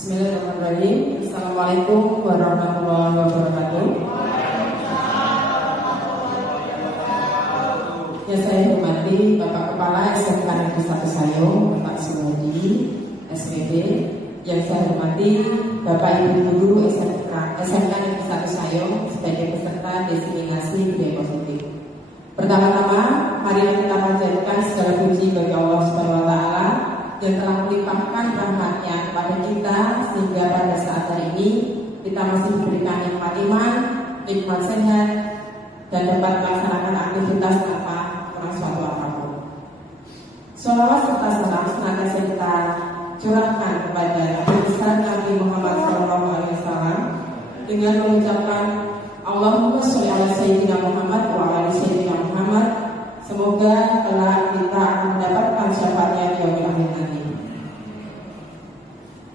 Bismillahirrahmanirrahim. Assalamualaikum warahmatullahi wabarakatuh. Yang saya hormati Bapak Kepala SMK Negeri 1 Sayung, Bapak Sumudi, SPB. Yang saya hormati Bapak Ibu Guru SMK Negeri 1 Sayung sebagai peserta diseminasi budaya positif. Pertama-tama, mari kita panjatkan segala puji bagi Allah Subhanahu wa Ta'ala yang telah melimpahkan rahmatnya kepada kita sehingga pada saat hari ini kita masih diberikan nikmat iman, nikmat sehat, dan dapat melaksanakan aktivitas tanpa kurang suatu apapun. Sholawat serta salam senantiasa kita curahkan kepada Nabi besar Nabi Muhammad SAW dengan mengucapkan Allahumma sholli ala Sayyidina Muhammad wa ala Sayyidina Muhammad. Semoga kelak kita akan mendapatkan syafaatnya di yaumil akhir nanti.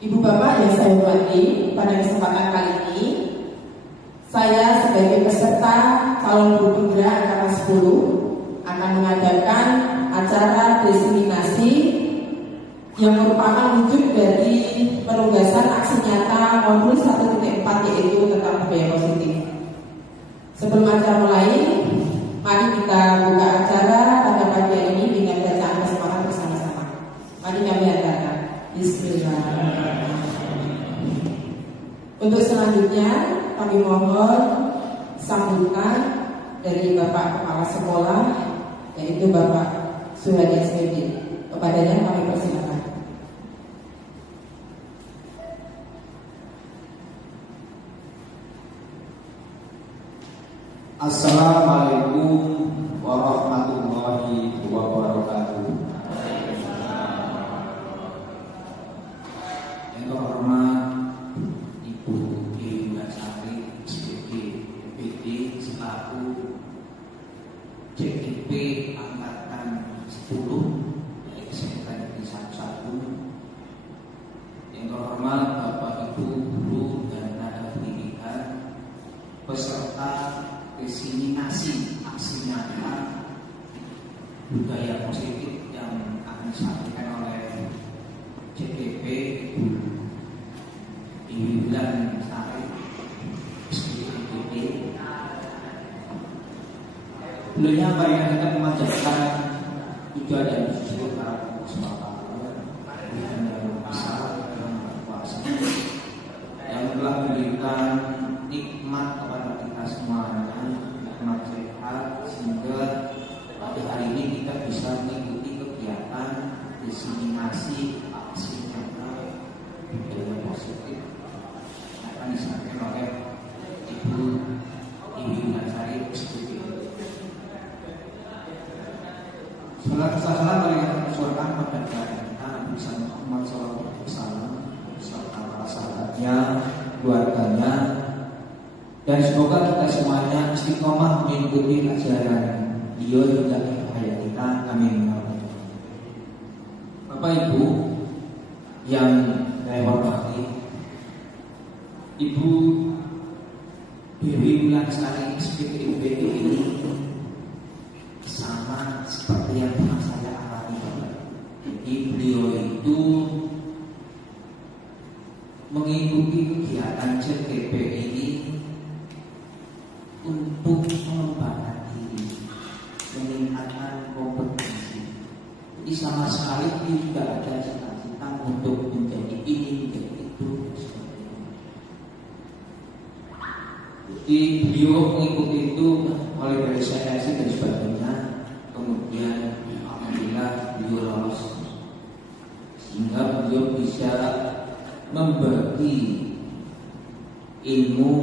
Ibu bapak yang saya hormati, pada kesempatan kali ini saya sebagai peserta calon guru penggerak angkatan 10 akan mengadakan acara diseminasi yang merupakan wujud dari penugasan aksi nyata modul 1.4 yaitu tentang budaya positif. Sebelum acara mulai, mari kita buka acara pada pagi hari ini dengan bacaan basmalah bersama-sama. Mari kami adakan Bismillahirrahmanirrahim. Untuk selanjutnya kami mohon sambutan dari Bapak Kepala Sekolah yaitu Bapak Suhadi SPB. Kepadanya kami persilakan. Assalamualaikum warahmatullahi wabarakatuh. Yang terhormat Ibu Dewi Sari SPG PD selaku CIP angkatan 10 SMK Negeri 1. Yang terhormat Bapak Ibu guru dan tenaga pendidikan peserta diseminasi aksi nyata budaya positif yang akan disampaikan oleh CPP Ibu Bulan Sari SPPD. Sebelumnya mari kita memanjatkan puja dan syukur kepada Allah Subhanahu yang besar yang berkuasa yang telah memberikan nikmat kepada kita semuanya, nikmat sehat sehingga pada hari ini kita bisa mengikuti kegiatan diseminasi aksi nyata budaya positif yang akan disampaikan oleh Ibu Sari SPB. Salam dari surga pada kita bersama Muhammad SAW beserta para sahabatnya, keluarganya, dan semoga kita semuanya istiqomah mengikuti ajaran beliau hingga akhir hayat kita. Amin. Bapak Ibu yang saya hormati, Ibu Dewi Wulansari SPPD ini sama seperti yang pernah saya alami. Jadi beliau itu mengikuti kegiatan CTP ini untuk mengembangkan diri, meningkatkan kompetensi. Jadi sama sekali tidak ada cita-cita untuk menjadi ini, menjadi itu, dan sebagainya. Jadi beliau mengikuti itu oleh dari saya dan sebagainya. Kemudian alhamdulillah beliau lolos sehingga beliau bisa membagi ilmu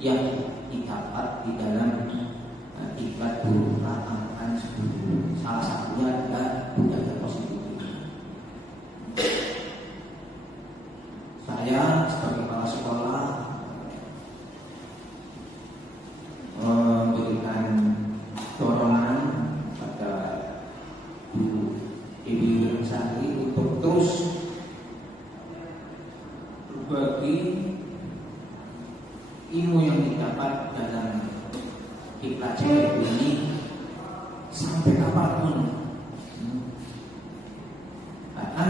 yang didapat di dalam iklat guru angkatan 10. Salah satunya adalah budaya positif. Saya sebagai kepala sekolah memberikan dorongan pada Bu Ibu Sari untuk terus berbagi ilmu yang didapat dalam iklat ini sampai kapanpun. Bahkan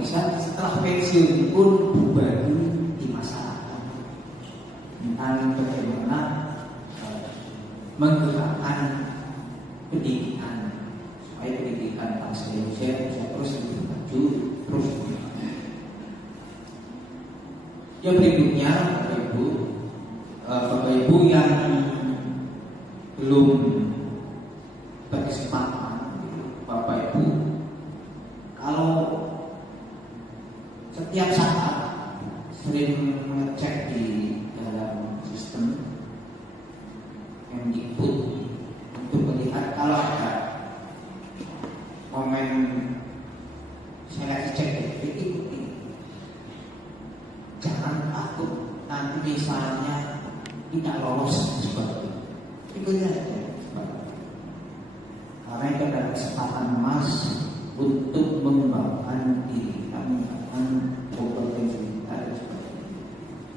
bisa setelah pensiun pun berbagi di masyarakat tentang bagaimana menggerakkan pendidikan supaya pendidikan bangsa Indonesia bisa terus lebih maju, terus berkembang. Yang berikutnya, Bapak Ibu yang belum berkesempatan, Bapak Ibu, kalau setiap saat sering mengecek di dalam sistem Mendikbud untuk melihat kalau ada momen seleksi cek ikuti, jangan takut nanti misalnya tidak lolos seperti itu aja. Karena itu adalah kesempatan emas untuk mengembangkan diri, mengembangkan kompetensi kita dan sebagainya.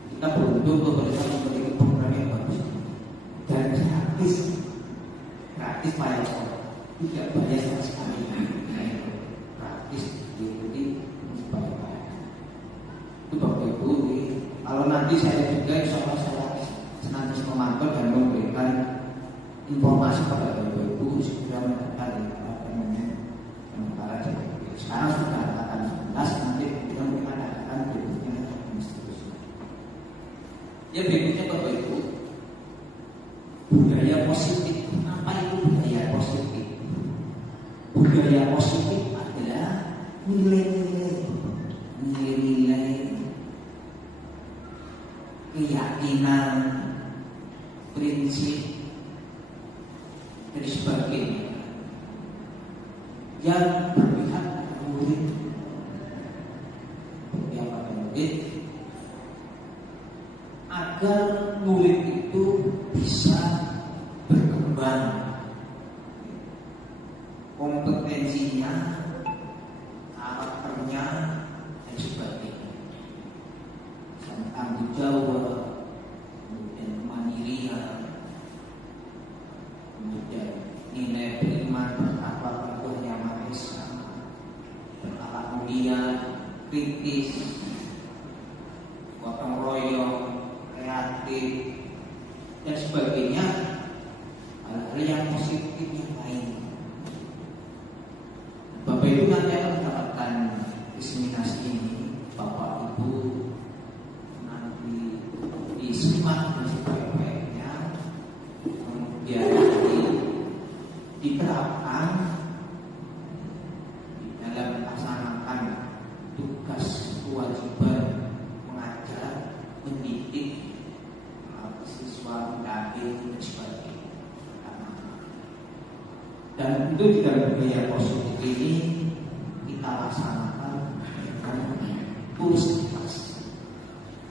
Kita beruntung pemerintah memiliki program yang bagus dan gratis Pak, tidak bayar sama sekali, gratis diikuti sebaik-baik. Itu Bapak Ibu, kalau nanti saya juga insya Allah saya senantiasa memantau dan memberikan informasi pada Bapak Ibu segera mendaftar di sementara sekarang sudah akan 11, nanti kemudian kita akan berikutnya dan seterusnya. Ya berikutnya Bapak Ibu, budaya positif. Apa itu budaya positif? Budaya positif adalah nilai-nilai, keyakinan, prinsip dan sebagainya yang berpihak pada murid, agar murid itu bisa berkembang kompetensinya, karakternya dan sebagainya, tanggung jawab, kemudian kemandirian, kemudian nilai beriman, bertakwa kepada Yang Maha Esa, berakhlak mulia, kritis, gotong royong, kreatif dan sebagainya, hal-hal yang positif yang lain. Bapak Ibu nanti akan mendapatkan diseminasi ini, Bapak Ibu nanti disimak dengan sebaik-baiknya, kemudian nanti diterapkan di dalam melaksanakan tugas kewajiban mengajar, mendidik siswa, mendidik dan sebagainya. Dan itu di dalam budaya positif ini kita laksanakan dengan tulus ikhlas.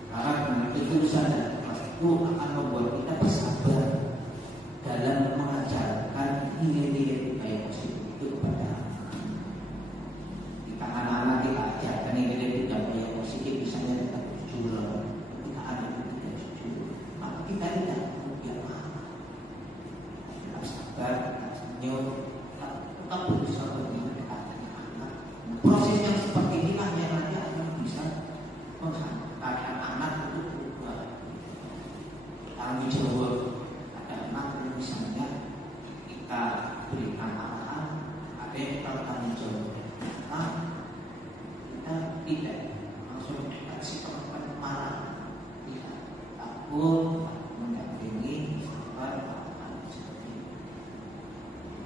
Karena dengan ketulusan dan ikhlas itu akan membuat kita bersabar dalam mengajarkan nilai-nilai budaya positif itu kepada kita anak-anak. Kita ajarkan nilai-nilai budaya positif, misalnya tentang jujur, kita ada tidak jujur, maka kita tidak kemudian marah, kita sabar, kita senyum, kita berusaha untuk mendekatkan anak. Proses yang seperti inilah yang nanti akan bisa menghantarkan anak untuk berubah tanggung jawab. Ada anak yang misalnya kita berikan arahan, ada yang kita tanggung jawab, nah, kita tidak langsung dikasih perlakuan marah, tidak takut, mendampingi, sabar,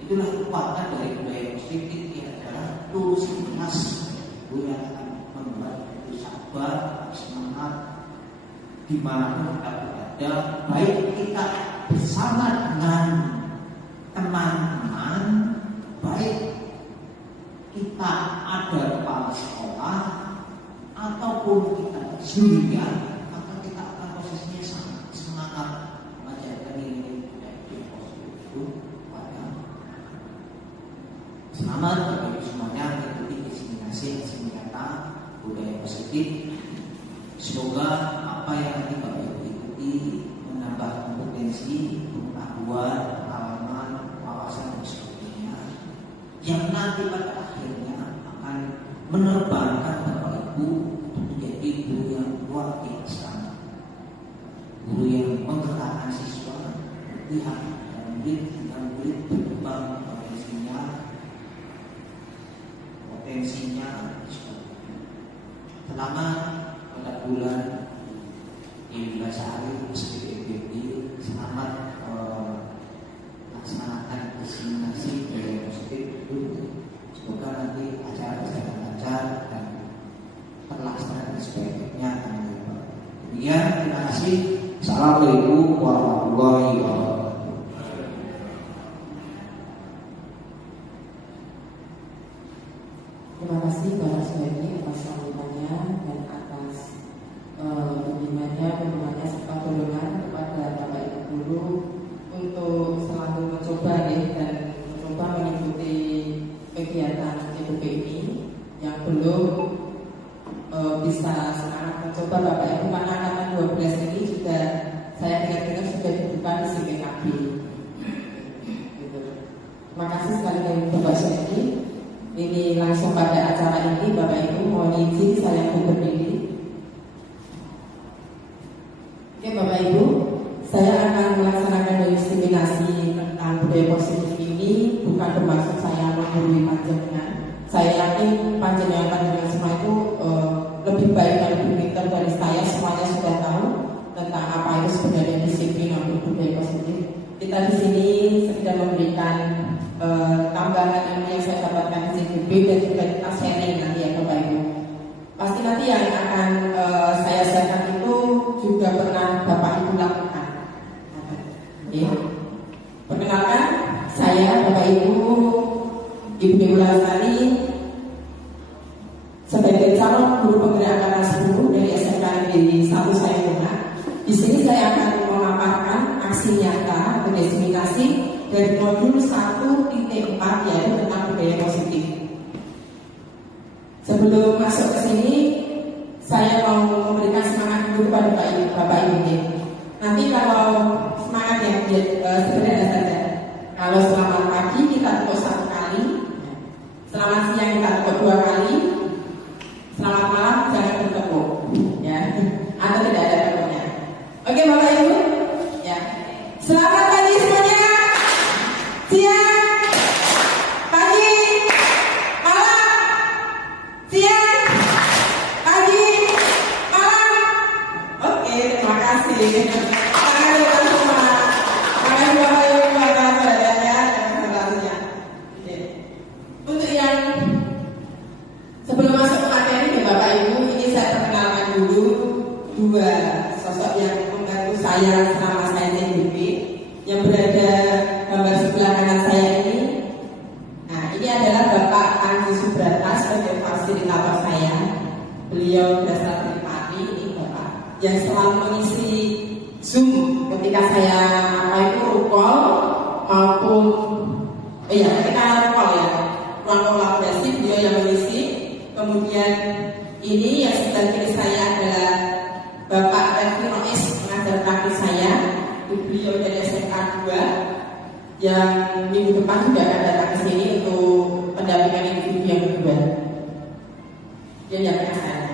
itulah kekuatan dari budaya positif yang adalah tulus ikhlas, yang akan membuat itu sabar, semangat dimanapun kita berada, baik kita bersama dengan teman-teman, baik kita ada kepala sekolah ataupun kita sendirian, maka kita akan posisinya sangat semangat mengajarkan nilai budaya positif itu pada selamat bagi semuanya mengikuti diseminasi nyata budaya positif. Semoga apa yang nanti Bapak Ibu ikuti menambah kompetensi, pengetahuan, pengalaman, wawasan dan sebagainya, yang nanti pada akhirnya akan menerbangkan mampu menjadi guru yang luar biasa, guru yang menggerakkan siswa, lihat murid berkembang potensinya selama pada bulan Sehari SPBD selamat laksanakan diseminasi budaya positif itu. Semoga nanti acara berjalan lancar dan terlaksana sebaik-baiknya. Demikian, terima kasih. Assalamualaikum warahmatullahi wabarakatuh. Terima kasih Bapak Suhaimi atas sambutannya dan atas bimbingannya serta dorongan kepada Bapak Ibu guru untuk selalu mencoba dan mencoba mengikuti kegiatan CPP ini yang belum bisa semangat mencoba Bapak Ibu, karena angkatan 12 ini juga saya dengar sudah dibuka di CPKB. Gitu. Terima kasih sekali lagi Bapak Suhaimi. Ini langsung pada acara ini Bapak Ibu, mohon izin saya berdiri. Oke Bapak Ibu, saya akan melaksanakan diseminasi tentang budaya positif ini bukan bermaksud saya menggurui panjenengan. Saya yakin panjenengan semua itu lebih baik dan lebih pintar dari saya, semuanya sudah tahu tentang apa itu sebenarnya disiplin untuk budaya positif. Kita di sini sedang memberikan tambahan ilmu yang saya dapatkan di CGB dan juga kita sharing nanti ya Bapak Ibu. Pasti nanti yang akan saya sharekan itu juga pernah Bapak Ibu lakukan. Ya. Perkenalkan, saya Bapak Ibu Dewi Lastari sebagai calon guru penggerak angkatan 10 dari SMK Negeri 1 Sayangnya. Di sini saya akan memaparkan aksi nyata atau diseminasi dari modul 1.4 yaitu tentang budaya positif. Sebelum masuk ke sini, saya mau memberikan semangat dulu kepada Bapak Ibu. Nanti kalau semangat yang sederhana saja. Kalau selamat pagi kita tekuk 1 kali, selamat siang kita tekuk 2 kali, selamat malam jangan bertepuk, ya, atau tidak ada tepuknya. Oke Bapak Ibu, ya. Selamat pagi semuanya. Siang, pagi, malam, siang, pagi, malam. Oke, terima kasih. Terima kasih semua. Terima kasih Bapak Ibu atas perhatiannya dan kesempatannya. Untuk yang sebelum masuk ke materi ya Bapak Ibu, ini saya perkenalkan dulu dua sosok yang membantu saya selama saya CGB yang berada gambar sebelah kanan saya ini. Nah, ini adalah Bapak Anji Subrata sebagai fasilitator saya. Beliau berasal dari Pati, ini Bapak yang selalu mengisi Zoom ketika saya rukol maupun ketika rukol ya, ruang kolaborasi beliau yang mengisi. Kemudian ini yang sebelah kiri saya adalah Bapak Refli Rois, pengajar praktis saya. Beliau dari SMK 2 yang minggu depan juga akan datang ke sini untuk pendampingan individu yang kedua. Dia yang saya.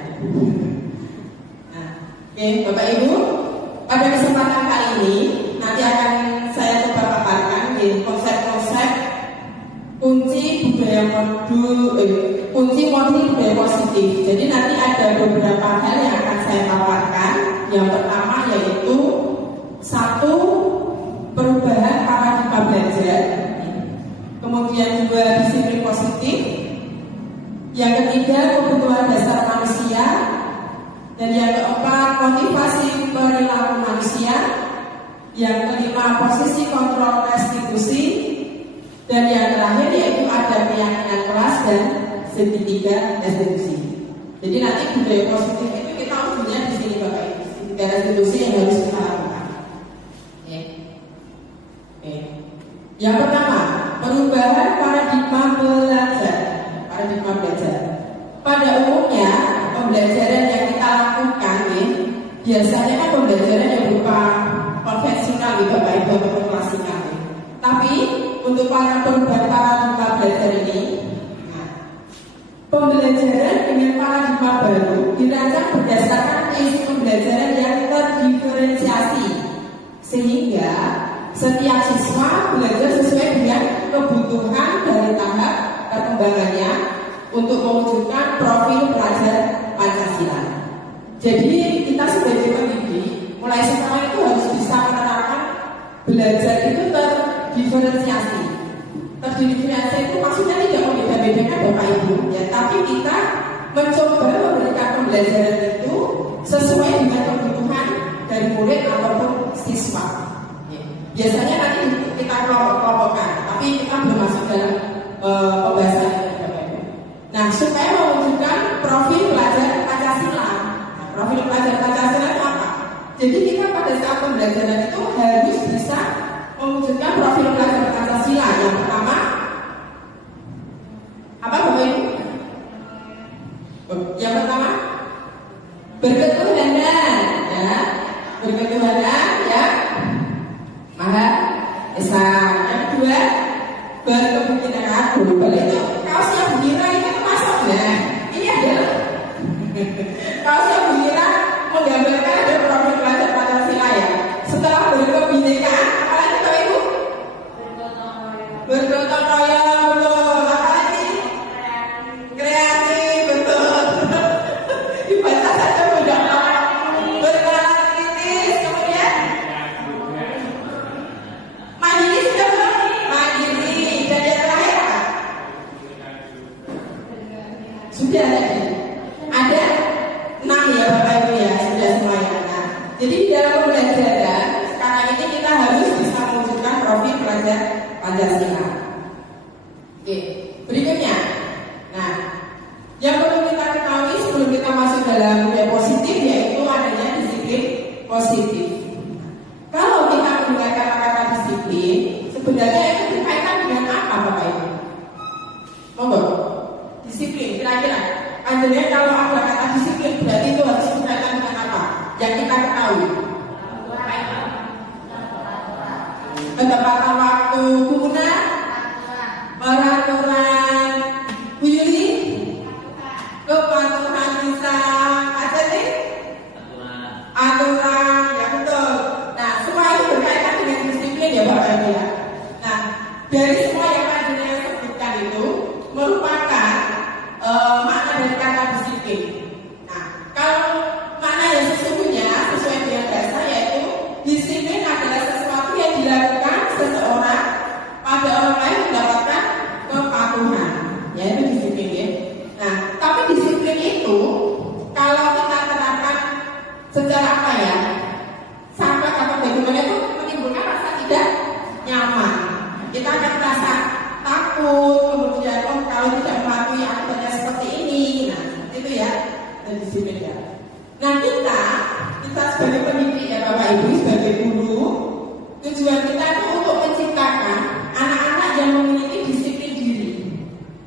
Nah, oke Bapak Ibu, pada kesempatan kali ini nanti akan saya coba paparkan konsep-konsep kunci modul budaya positif. Jadi nanti ada beberapa hal yang akan saya paparkan. Yang pertama yaitu 1. Perubahan paradigma belajar. Kemudian 2. Disiplin positif. Yang ketiga, kebutuhan dasar manusia. Dan yang keempat, motivasi perilaku manusia. Yang kelima, posisi kontrol restitusi. Dan yang terakhir yaitu ada keyakinan kelas dan segitiga restitusi. Jadi nanti budaya positif itu kita harus melihat di sini Bapak Ibu. Segitiga restitusi yang harus kita lakukan. Yang pertama, perubahan paradigma belajar. Pada umumnya pembelajaran yang kita lakukan biasanya kan pembelajaran yang berupa konvensional Bapak Ibu atau klasikal. Tapi untuk para perubahan paradigma belajar ini, pembelajaran dengan paradigma baru Setiap siswa belajar sesuai dengan kebutuhan dari tahap perkembangannya untuk mewujudkan profil pelajar Pancasila. Jadi kita sebagai pendidik mulai sekarang itu harus bisa menerapkan belajar itu terdiferensiasi. Terdiferensiasi itu maksudnya tidak membeda-bedakan Bapak Ibu, ya, tapi kita mencoba memberikan pembelajaran itu sesuai dengan kebutuhan dari murid ataupun siswa. Biasanya nanti kita kelompok-kelompokkan, tapi kita belum masuk dalam pembahasan ini. Nah, supaya mewujudkan profil pelajar Pancasila. Nah, profil pelajar Pancasila itu apa? Jadi kita pada saat pembelajaran itu harus bisa mewujudkan profil pelajar Pancasila. Yang pertama, apa Bapak Ibu? Yang pertama, berketuhanan, ya, berketuhanan, ya. Maha Esa. Yang kedua, berkepentingan global. Itu kaosnya Bu Mira itu termasuk, ya. Ini adalah kaosnya Bu Mira menggambarkan ada profil pelajar Pancasila, ya. Setelah berkebinekaan, apa lagi Bapak Ibu? Bergotong royong, betul. Apa lagi? Kreatif, betul. Dibaca saja mudah. Bernalar kritis, kemudian mandiri sudah belum? Mandiri. Dan yang terakhir apa? Sudah tadi. Ada 6 ya Bapak Ibu, ya, sudah semuanya. Nah, jadi di dalam pembelajaran sekarang ini kita harus bisa mewujudkan profil pelajar Pancasila. Oke, berikutnya. Nah, yang perlu kita ketahui sebelum kita masuk dalam budaya positif yaitu adanya disiplin positif. Kalau kita mendengar kata-kata disiplin, sebenarnya itu berkaitan dengan apa Bapak Ibu? Monggo. Disiplin, kira-kira. Artinya kalau ada kata disiplin berarti itu harus berkaitan dengan apa? Yang kita ketahui. Pendapatan waktu guna, peraturan Bu Yuli, kepatuhan bisa ada nih? Aturan, ya betul. Nah, semua itu berkaitan dengan disiplin ya Bapak Ibu, ya. Nah, dari semua yang tadi saya sebutkan itu merupakan makna dari kata disiplin. Nah, kalau makna yang sesungguhnya sesuai dengan bahasa yaitu disiplin adalah sesuatu yang dilakukan seseorang pada orang lain mendapatkan kepatuhan, yaitu disiplin, ya. Nah, tapi disiplin itu kalau kita terapkan secara apa ya? Sampai atau bagaimana itu menimbulkan rasa tidak nyaman. Kita akan merasa takut, kemudian kalau tidak mematuhi aturannya seperti ini, nah itu ya, dan disiplin ya. Nah kita sebagai pendidik ya Bapak Ibu, sebagai guru, tujuan kita itu untuk menciptakan anak-anak yang memiliki disiplin diri,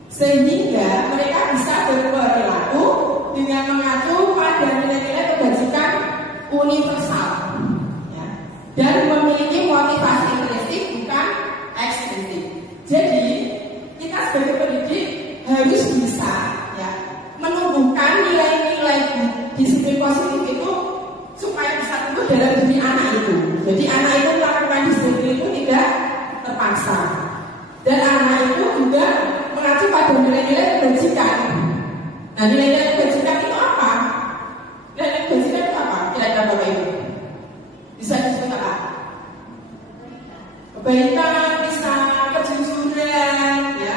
sehingga mereka bisa berperilaku dengan mengacu pada nilai-nilai kebajikan universal, ya, dan memiliki motivasi intrinsik bukan ekstrinsik. Jadi kita sebagai pendidik harus bisa, ya, menumbuhkan nilai-nilai disiplin positif itu supaya bisa tumbuh dalam diri anak itu. Jadi anak itu melakukan disiplin itu tidak terpaksa, dan anak itu juga mengacu pada nilai-nilai kebajikan. Nah, nilai-nilai kebajikan itu apa? Nilai-nilai kebajikan itu apa? Kira-kira Bapak Ibu bisa disebut apa? Kebaikan, bisa kejujuran, ya,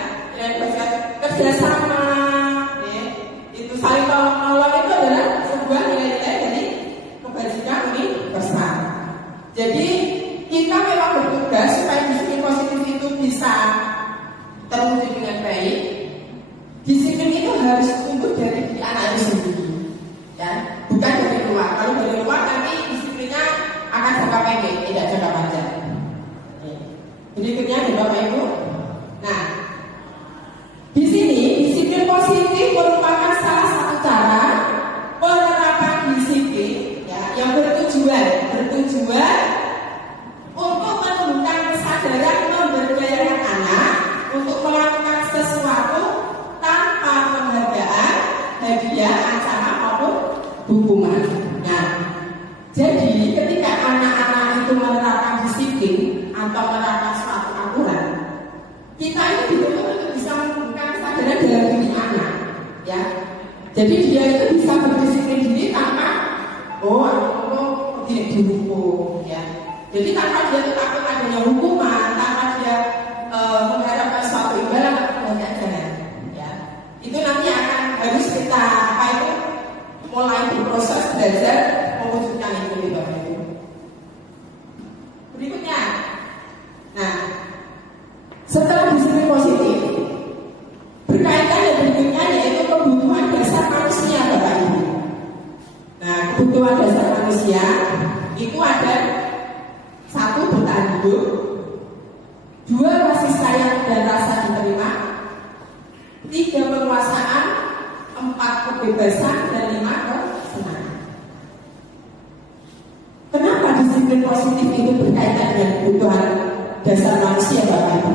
kerjasama, ya, itu saling tolong-menolong itu adalah sebuah nilai-nilai dari kebajikan universal. Jadi kita memang bertugas supaya disiplin positif itu bisa terwujud dengan baik. Disiplin itu harus tumbuh dari diri anak itu sendiri, ya, bukan dari luar. Kalau dari luar nanti disiplinnya akan jangka pendek, tidak jangka panjang. Berikutnya nih Bapak Ibu. Nah, di sini disiplin positif merupakan salah satu cara penerapan disiplin, ya, yang bertujuan untuk menumbuhkan kesadaran memberdayakan anak untuk melakukan sesuatu tanpa penghargaan, hadiah, ancaman maupun hukuman. Nah, jadi ketika anak-anak itu menerapkan disiplin Kita itu dituntut untuk bisa menumbuhkan kesadaran dalam diri anak, ya. Jadi dia itu bisa berdisiplin diri tanpa aku tidak dihukum, ya. Jadi tanpa dia takut adanya hukuman, tanpa dia mengharapkan suatu imbalan atau jangan, ya. Itu nanti akan harus kita mulai berproses belajar mewujudkan itu, Bapak Ibu. Berikutnya, nah, setelah disiplin positif, berkaitan dan berikutnya yaitu kebutuhan dasar manusia, Bapak Ibu. Nah, kebutuhan dasar manusia itu ada 1, bertahan hidup, 2, kasih sayang dan rasa diterima, 3, penguasaan, 4, kebebasan, dan 5, kesenangan. Kenapa disiplin positif itu berkaitan dengan kebutuhan dasar manusia, Bapak Ibu?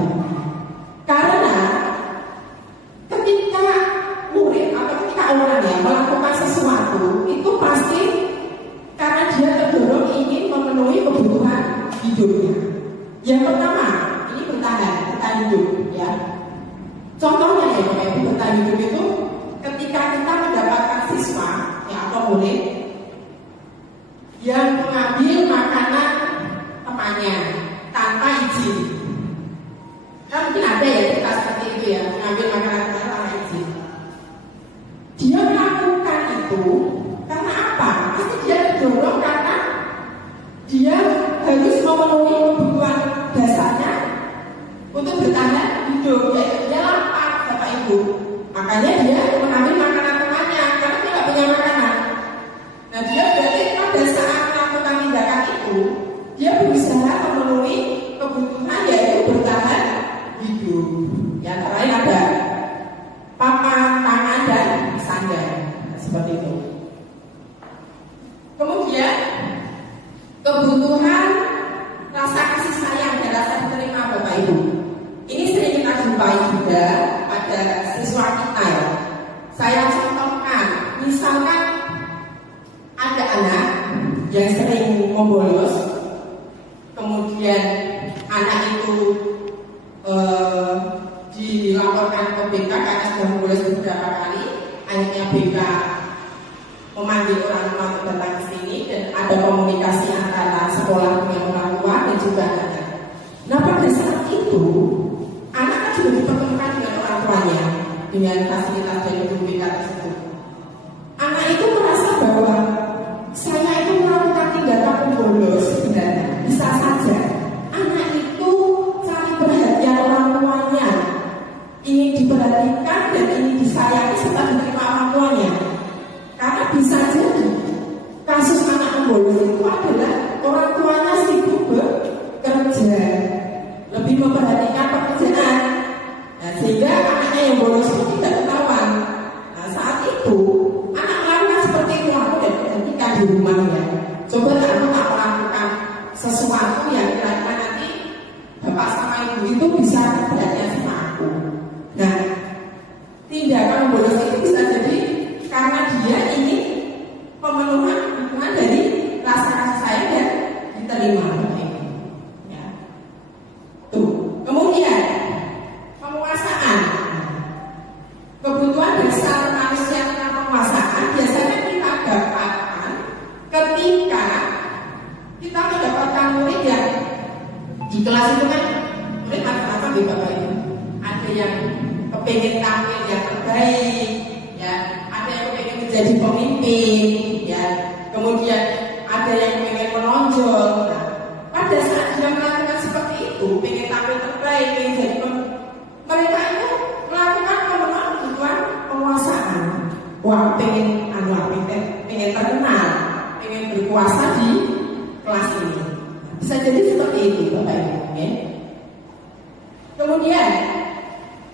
Karena ketika murid atau ketika orang yang melakukan sesuatu itu pasti karena dia terdorong ingin memenuhi kebutuhan hidupnya. Yang pertama, ini bertahan hidup, ya. Contohnya ya, Bapak Ibu, bertahan hidup itu ketika kita mendapatkan siswa ya, atau murid yang mengambil makanan temannya tanpa izin. Kan mungkin ada ya kita seperti itu ya, mengambil makanan teman tanpa izin. Dia melakukan itu karena apa? Pasti dia terdorong karena dia harus memenuhi kebutuhan dasarnya untuk bertahan hidup, yaitu dia lapar, Bapak Ibu. Makanya dia mengambil makanan temannya karena dia tidak punya makanan. Nah, dia berarti pada saat melakukan tindakan itu, dia berusaha memenuhi kebutuhan yaitu bertahan hidup. Ya, antara lain ada papan, tangan, dan sandal. Seperti itu. Kemudian kebutuhan rasa kasih sayang dan rasa diterima, Bapak Ibu. Ini sering kita jumpai juga pada siswa kita ya. Saya contohkan, misalkan ada anak yang sering membolos, kemudian anak itu dilaporkan ke BK karena sudah membolos beberapa kali. Akhirnya BK memanggil orang tua untuk datang ke sini dan ada komunikasi antara sekolah dengan orang tua dan juga anak. Nah, pada saat itu anak kan sudah dipertemukan dengan orang tuanya dengan fasilitas dari BK tersebut. Anak itu merasa bahwa saya itu melakukan tindakan membolos sebenarnya bisa saja. Anak itu cari perhatian orang tuanya, ingin diperhatikan dan ingin disayangi serta diterima orang tuanya. Karena bisa jadi kasus anak membolos itu adalah orang tuanya sibuk bekerja, lebih memperhatikan pekerjaan. Nah, sehingga anaknya yang bolos itu tidak ketahuan. Nah, saat itu anak melakukan seperti itu, aku dan ketika di rumah ya, coba aku tak melakukan sesuatu yang kira-kira nanti bapak sama ibu itu bisa perhatian sama aku. Nah, tindakan membolos itu bisa jadi karena dia ingin pemenuhan dukungan dari rasa kasih sayang dan diterima. Ya. Tuh. Kemudian penguasaan. Kebutuhan dasar manusia tentang penguasaan biasanya kita dapatkan ketika kita mendapatkan murid yang di kelas itu kan murid macam-macam di Bapak Ibu. Ada yang kepengen tampil yang terbaik, ya. Ada yang kepengen menjadi pemimpin, ya. Kemudian ada yang pengen menonjol. Nah, pada saat dia melakukan seperti itu, pengen tampil terbaik, pengen jadi mereka itu melakukan pemenuhan kebutuhan penguasaan. Wah, pengen terkenal, pengen berkuasa di kelas ini. Bisa jadi seperti itu, Bapak Ibu. Okay? Kemudian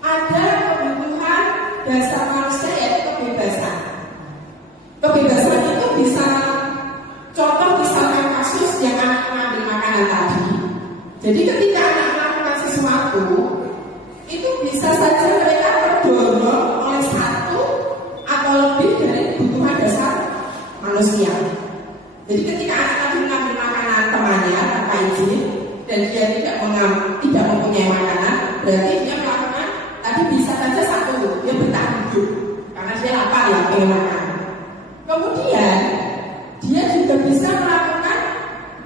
ada kebutuhan dasar manusia yaitu kebebasan. Kebebasan itu bisa, contoh misalkan kasus yang anak mengambil makanan tadi. Jadi ketika anak melakukan sesuatu, itu bisa saja mereka terdorong oleh satu atau lebih dari kebutuhan dasar manusia. Jadi ketika anak tadi mengambil makanan temannya tanpa izin dan dia tidak mempunyai makanan, berarti dia melakukan Tadi bisa saja satu, dia bertahan hidup karena dia lapar ya, pengen makan. Kemudian dia juga bisa melakukan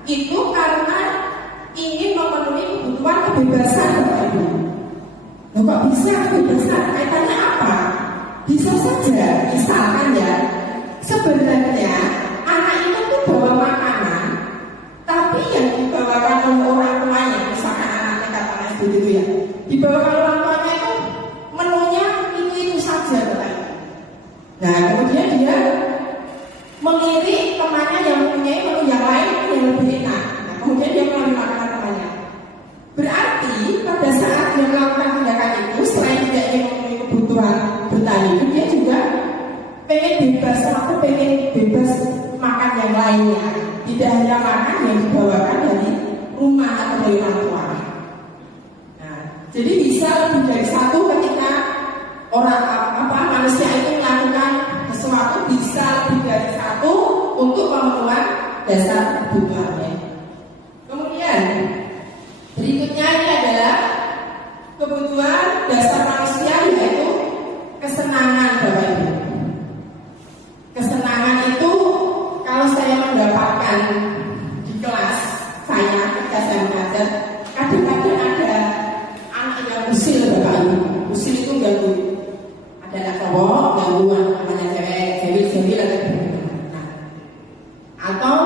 itu karena ingin memenuhi kebutuhan kebebasan Bapak Ibu. Loh, kok bisa kebebasan? Kaitannya apa? Bisa saja, misalkan ya, sebenarnya anak itu tuh bawa makanan, tapi yang dibawakan oleh orang tuanya, misalkan anaknya katakan begitu ya, dibawakan oleh orang tuanya itu menunya itu saja Bapak Ibu. Nah, kemudian dia melirik temannya yang mempunyai menu yang lain yang lebih enak. Nah, kemudian dia mengambil makanan temannya. Berarti pada saat dia melakukan tindakan itu, selain tidak ingin memenuhi kebutuhan bertahan hidup, dia juga pengen bebas, aku pengen bebas makan yang lainnya. Tidak hanya makan yang dibawakan dari rumah atau dari orang tua. Nah, jadi bisa lebih dari satu ketika manusia itu melakukan sesuatu, bisa lebih dari satu untuk pemenuhan dasar kebutuhannya. Kemudian berikutnya ini adalah kebutuhan dasar manusia, yaitu kesenangan Bapak Ibu. Kesenangan itu kalau saya mendapatkan di kelas saya ketika saya mengajar, kadang-kadang ada anak yang usil Bapak Ibu. Usil itu ganggu. Ada anak cowok ganggu namanya cewek lagi. Nah, atau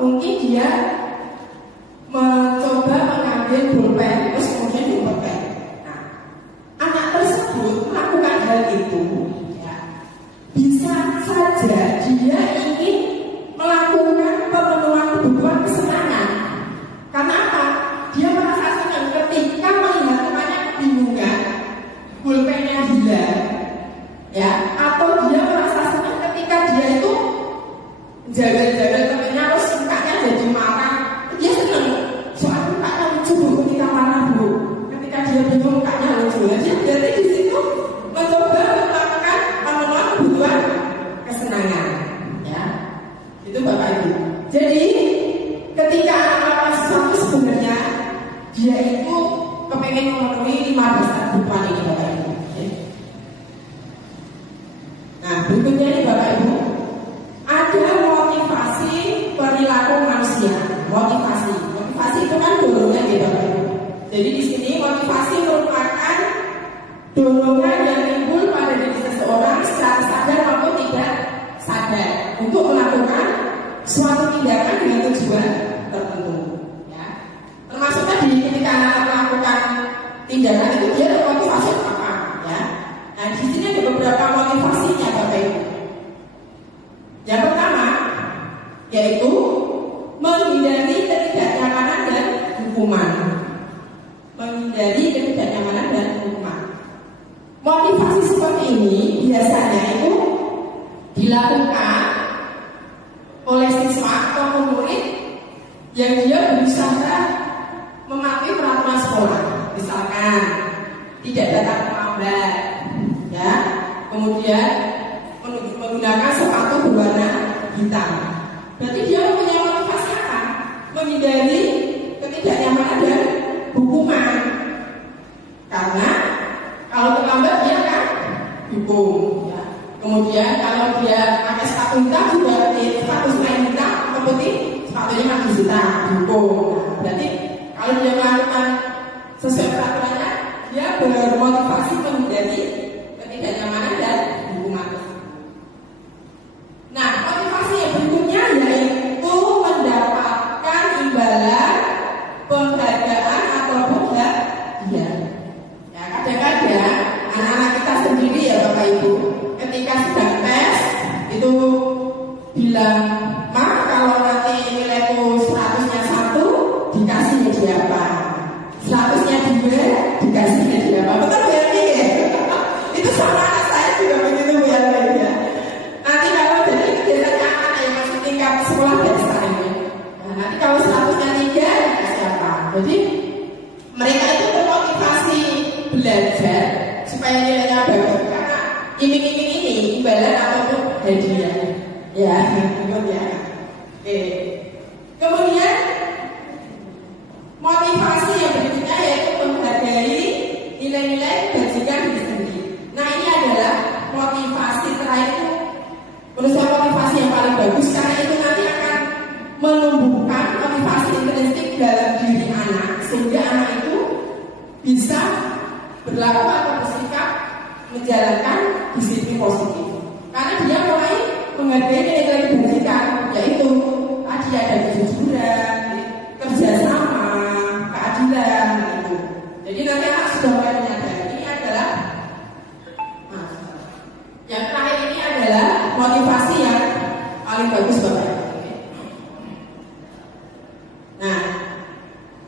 mungkin dia mencoba mengambil pulpen terus kemudian dipegang. Nah, anak tersebut melakukan hal itu ya, bisa saja dia ingin melakukan pemenuhan kebutuhan kesenangan. Karena apa? Dia merasa senang ketika melihat temannya kebingungan, pulpennya hilang, ya, atau dia merasa senang ketika dia itu jaga-jaga temannya terus mukanya jadi marah. Dia senang soal mukanya lucu ketika marah Bu, ketika dia bingung mukanya lucu. Jadi di situ mencoba melakukan pemenuhan kebutuhan kesenangan, ya, itu Bapak Ibu. Jadi ketika melakukan sesuatu sebenarnya dia itu kepengen memenuhi 5 dasar kebutuhan ini Bapak Ibu. Nah, berikutnya ini Bapak Ibu, ada motivasi perilaku manusia. Motivasi itu kan dorongan ya Bapak Ibu. Jadi di sini motivasi merupakan dorongan yang timbul pada diri seseorang secara sadar maupun tidak sadar untuk melakukan suatu tindakan dengan tujuan tertentu. Ya. Termasuk tadi ketika anak melakukan tindakan itu dia ada motivasi apa? Ya. Nah, di sini ada beberapa motivasinya Bapak Ibu. Yang pertama yaitu menghindari ketidaknyamanan dan hukuman. Menghindari ketidaknyamanan dan hukuman. Motivasi seperti ini biasanya itu dilakukan oleh siswa atau murid yang dia berusaha mematuhi peraturan sekolah. Misalkan tidak datang terlambat, ya, kemudian menggunakan sepatu berwarna hitam. Berarti dia mempunyai motivasi apa? Menghindari ketidaknyamanan dan hukuman. Karena kalau terlambat dia akan dihukum. Ya. Kemudian kalau dia pakai sepatu hitam juga sepatu selain hitam atau putih, sepatunya masih hitam, dihukum. Nah, berarti kalau dia melakukan sesuai peraturannya, dia bermotivasi menghindari ketidaknyamanan dan hukuman. Nah, motivasi yang berikutnya yaitu mendapatkan imbalan, penghargaan ataupun hadiah. Ya, kadang-kadang anak-anak kita sendiri ya Bapak Ibu, ketika sedang tes itu bilang, "Mak, kalau nanti nilaiku 100-nya 1 dikasih hadiah apa? 100-nya 2 dikasih hadiah apa?" Betul ya nih? Itu sama anak saya juga begitu ya. Nanti kalau jadi itu biasanya anak yang masih tingkat sekolah biasa ini. Nah, nanti kalau 100-nya 3 dikasih apa? Jadi mereka itu termotivasi belajar supaya nilainya bagus karena iming-iming ini imbalan ataupun hadiah. Ya, kemudian. Oke. Kemudian motivasi yang berikutnya yaitu menghargai nilai-nilai bajingan diri sendiri. Nah ini adalah motivasi terakhir itu, menurut saya motivasi yang paling bagus karena itu nanti akan menumbuhkan motivasi intrinsik dalam diri anak sehingga anak itu bisa berlaku atau bersikap menjalankan disiplin positif karena dia mulai menghargai nilai-nilai kebajikan, yaitu tadi ada kejujuran, kerjasama, keadilan gitu. Jadi nanti anak sudah mulai menyadari ini adalah yang terakhir ini adalah motivasi yang paling bagus Bapak. Nah,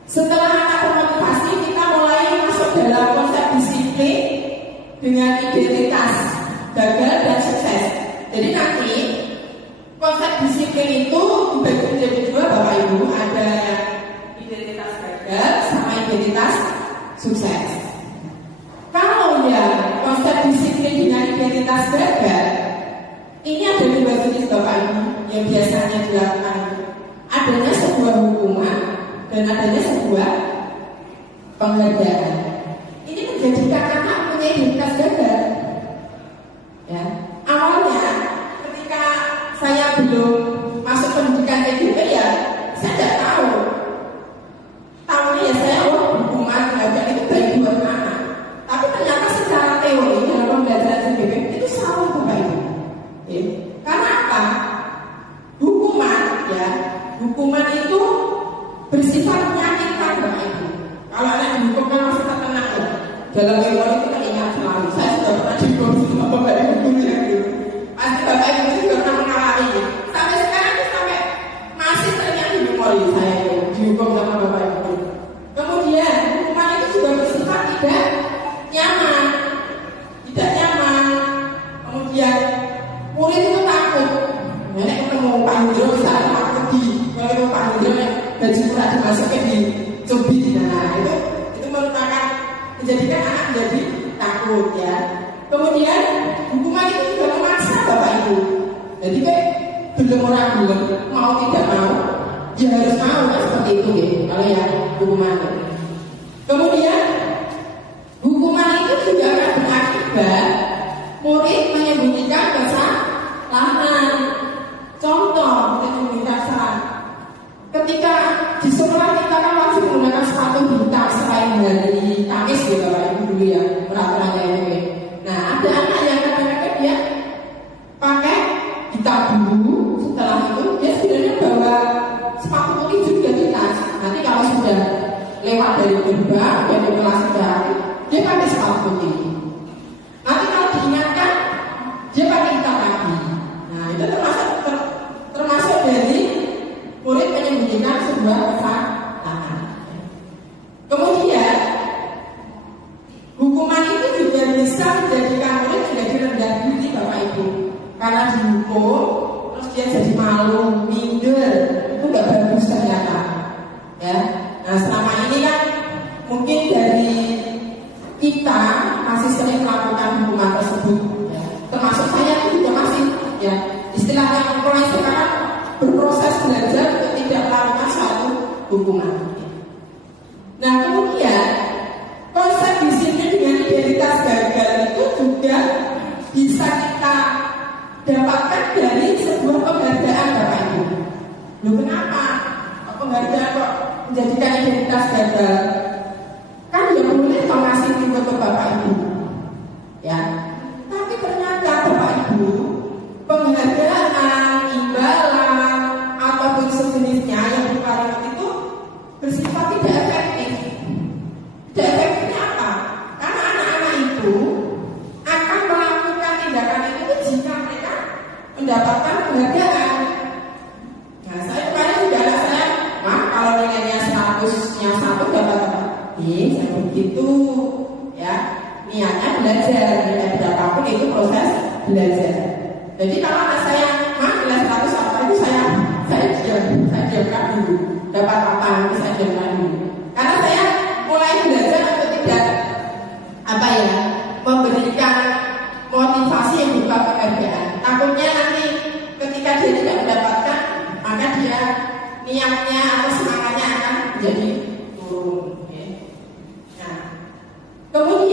setelah anak termotivasi kita mulai masuk dalam konsep disiplin dengan identitas gagal dan sukses. Jadi nanti konsep disiplin itu dibagi menjadi dua Bapak Ibu, ada yang identitas gagal sama identitas sukses. Kalau yang konsep disiplin dengan identitas gagal ini ada dua jenis Bapak Ibu yang biasanya dilakukan, adanya sebuah hukuman dan adanya sebuah penghargaan. Ini menjadikan anak punya identitas gagal. Ya, awalnya ketika saya belum masuk pendidikan TGP ya, saya tidak tahu. Tahunya ya saya hukuman penghargaan itu baik buat anak. Tapi ternyata secara teori dalam pembelajaran TGP itu salah Bapak Ibu. Karena apa? Hukuman itu bersifat menyakitkan Bapak Ibu. Kalau anak dihukum kan masih terkena ya. Dalam teori itu kan ingat selalu. Saya sudah pernah dihukum sama Bapak Ibu dulu ya gitu. Pasti Bapak Ibu juga pernah mengalami. Sampai sekarang itu sampai masih sering dimori saya dihukum sama Bapak Ibu. Kemudian hukuman itu juga bersifat tidak nyaman. Kemudian murid itu takut. Nenek ketemu Pak Hendro misalnya takut kalau Pak Hendro baju kurang dimasukin di cubit. Nah itu merupakan menjadikan anak menjadi takut ya. Kemudian hukuman itu juga memaksa Bapak Ibu. Jadi belum mau tidak mau ya harus mau kan seperti itu ya. Kalau ya hukuman. Kemudian hukuman itu juga akan berakibat murid menyembunyikan kesalahan. Contoh menyembunyikan kesalahan. Ketika di sekolah kita kan wajib menggunakan sepatu hitam selain dari Kamis ya Bapak Ibu dulu ya peraturannya itu. Nah ada anak yang kadang-kadang dia pakai hitam dulu, setelah itu dia sebenarnya bawa sepatu putih juga di tas. Nanti kalau sudah lewat dari gerbang dan di kelas sudah dia pakai sepatu putih. Nanti kalau diingatkan dia pakai hitam lagi. Nah itu termasuk dari murid menyembunyikan sebuah kesalahan. Kemudian hukuman itu juga bisa menjadikan murid menjadi rendah diri Bapak Ibu. Karena dihukum terus dia jadi malu, minder, itu nggak bagus ternyata. Ya. Nah selama ini kan mungkin dari kita masih sering melakukan hukuman tersebut. Ya. Termasuk saya itu juga masih ya istilahnya mulai sekarang berproses belajar untuk tidak melakukan suatu hukuman. Nah kemudian konsep disiplin dengan identitas gagal itu juga bisa kita dapatkan dari sebuah penghargaan Bapak Ibu. Loh kenapa? Penghargaan kok menjadikan identitas gagal? Kan ya boleh kok ngasih tipe ke Bapak Ibu. Ya. Tapi ternyata Bapak Ibu penghargaan, imbalan ataupun sejenisnya yang berupa itu bersifat tidak efektif. Tidak efektifnya apa? Karena anak-anak itu akan melakukan tindakan itu jika mereka mendapatkan penghargaan. Nah, saya kemarin juga anak saya, kalau nilainya 100-nya 1 dapat apa? Saya begitu, ya niatnya belajar, nilai berapapun itu proses belajar. Jadi kalau anak saya nilai 100 apa itu saya diamkan dulu. Dapat apa nanti saya diamkan dulu. Karena saya mulai belajar untuk tidak memberikan motivasi yang berupa penghargaan. Takutnya nanti ketika dia tidak mendapatkan, maka dia niatnya atau semangatnya akan menjadi turun. Nah, kemudian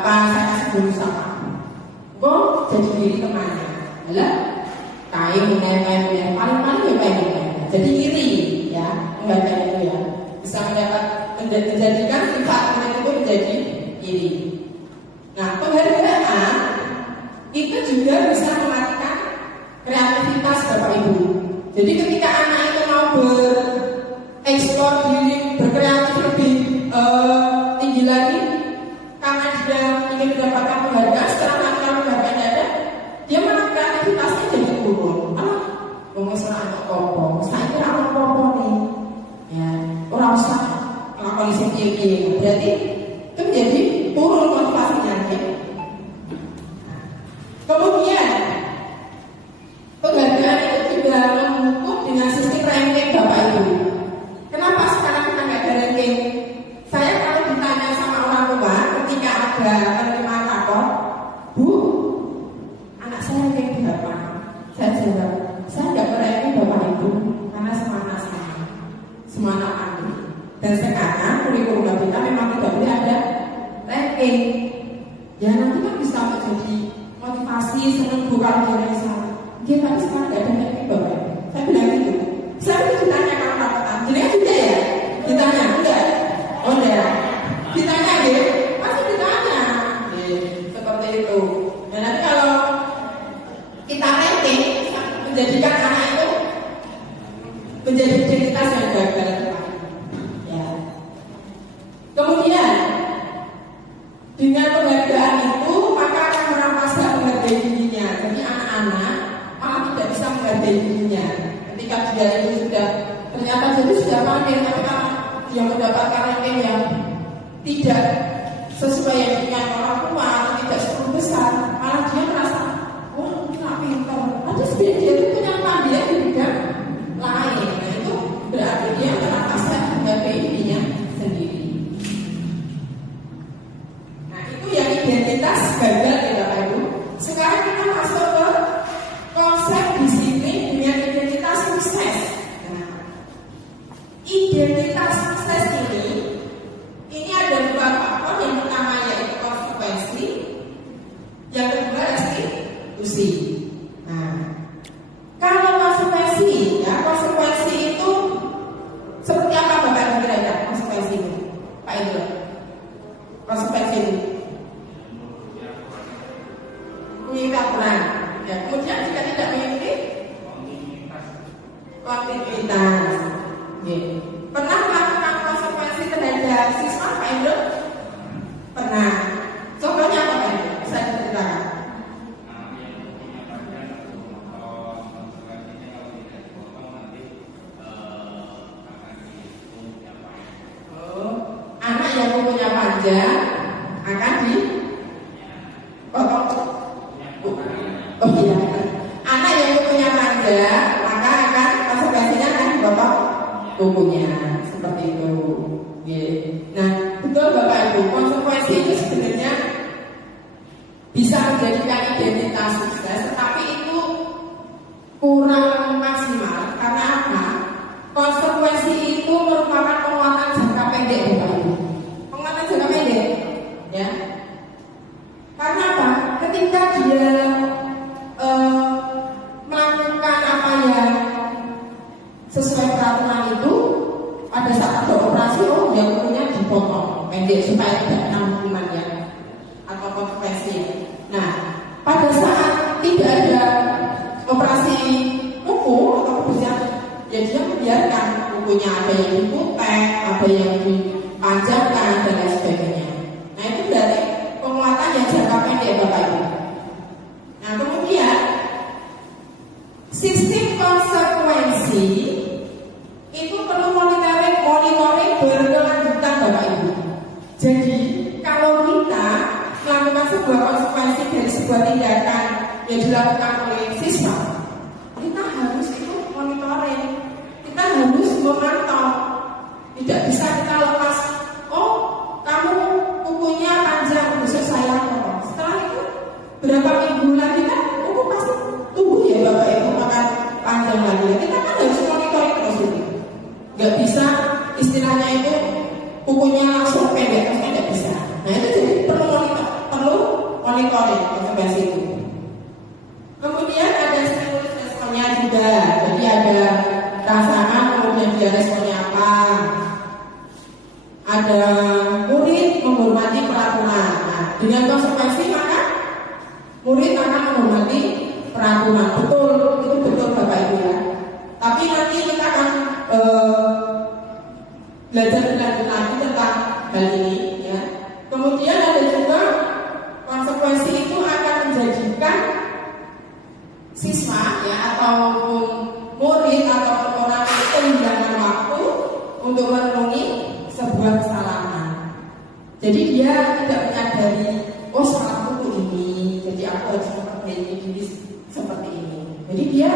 apa saya kasih dulu sama kok jadi diri temannya lah kain menempel paling-paling ya pengen jadi iri ya membaca itu ya bisa menjadikan sifat itu menjadi iri. Nah penghargaan itu juga bisa mematikan kreativitas Bapak Ibu. Jadi ketika anak itu mau bereksplor diri, berkreatif lebih tinggi lagi, karena dia ingin mendapatkan penghargaan, setelah mendapatkan penghargaan ada, dia malah kreativitasnya jadi turun. Ngomong soal anak popo, saya kira anak popo nih, ya orang usah melakukan isi berarti itu menjadi turun motivasinya. Kemudian penghargaan itu juga mengukur dengan sistem ranking Bapak Ibu. Kenapa sekarang kita nggak ada ranking? Saya kalau ditanya sama orang tua ketika ada penerima rapor, Bu, anak saya ranking berapa? Saya jawab, saya nggak ranking Bapak Ibu karena semua anak sama, semua anak kami. Dan sekarang kurikulum kita memang tidak boleh ada ranking. Ya nanti kan bisa menjadi motivasi, senang bukan diri saya. Dia tapi sekarang nggak ada ranking Bapak. Saya bilang gitu. Saya itu ditanya kalau rapatan, jadi juga ya ditanya enggak? Oh enggak. Ditanya gitu, pasti ditanya. Seperti itu. Dan nanti kalau kita ranking menjadikan anak itu menjadi identitas yang gagal. Ya. Kemudian dengan penghargaan itu maka akan merampas hak menghargai dirinya. Jadi anak-anak malah tidak bisa menghargai dirinya. Ketika dia itu sudah ternyata jadi sudah pandai, tapi kalau dia mendapatkan ranking yang tidak sesuai yang dengan orang tua atau tidak cukup besar, malah dia merasa wah nggak pintar. Tapi sebenarnya dia itu punya pandai di bidang lain. Nah itu berarti dia merampas hak menghargai dirinya sendiri. Yang identitas gagal ya Bapak Ibu. Sekarang kita masuk ke konsep disiplin dengan identitas sukses. Nah, identitas sukses ini ada dua faktor. Yang pertama yaitu konsekuensi, yang kedua restitusi. Nah, kalau konsekuensi, ya konsekuensi itu seperti apa Bapak Ibu kira-kira konsekuensi itu, Pak Indro? Konsekuensi itu mengikuti aturan. Ya, kemudian jika tidak mengikuti kontinuitas. Ya. Pernah melakukan konsekuensi terhadap siswa Pak Indro? Pernah. Contohnya apa Pak Indro? Bisa diceritakan? Anak yang kukunya panjang akan dipotong. Oh iya, anak yang kukunya panjang maka akan konsekuensinya akan dipotong kukunya seperti itu. Nah, betul Bapak Ibu, konsekuensi itu sebenarnya bisa menjadikan identitas sukses, tetapi itu kurang maksimal. Karena apa? Konsekuensi itu merupakan penguatan jangka pendek Bapak Ibu. Penguatan jangka pendek, ya. Karena apa? Ketika dia melakukan apa yang sesuai peraturan itu, pada saat ada operasi, oh yang punya dipotong pendek supaya tidak kena hukuman ya atau konsekuensi. Nah, pada saat tidak ada operasi kuku atau kebersihan, ya dia membiarkan kukunya ada yang diputek, ada yang dipanjangkan dan lain sebagainya. Nah itu berarti penguatan yang jangka pendek Bapak Ibu. Nah kemudian sistem konsekuensi itu perlu monitoring berkelanjutan Bapak Ibu. Jadi kalau kita melakukan sebuah konsekuensi dari sebuah tindakan yang dilakukan oleh siswa, kita harus itu monitoring, kita harus memantau. Tidak bisa kita lepas, oh kamu kukunya panjang, besok saya potong. Setelah itu berapa minggu lagi kan kuku pasti tumbuh ya Bapak Ibu, makan panjang lagi. Kita kan harus monitoring terus itu. Gak bisa istilahnya itu kukunya langsung pendek, maksudnya tidak bisa. Nah itu jadi perlu juga. Jadi ada rangsangan, kemudian dia responnya apa. Ada murid menghormati peraturan. Nah, dengan konsekuensi maka murid akan menghormati peraturan. Betul, itu betul Bapak Ibu ya. Tapi nanti kita akan belajar lebih lanjut tentang hal ini ya. Kemudian ada juga konsekuensi itu akan menjadikan siswa ya ataupun murid atau orang itu kehilangan waktu untuk merenungi sebuah kesalahan. Jadi dia tidak menyadari, oh salahku itu ini, jadi aku harus memperbaiki diri seperti ini. Jadi dia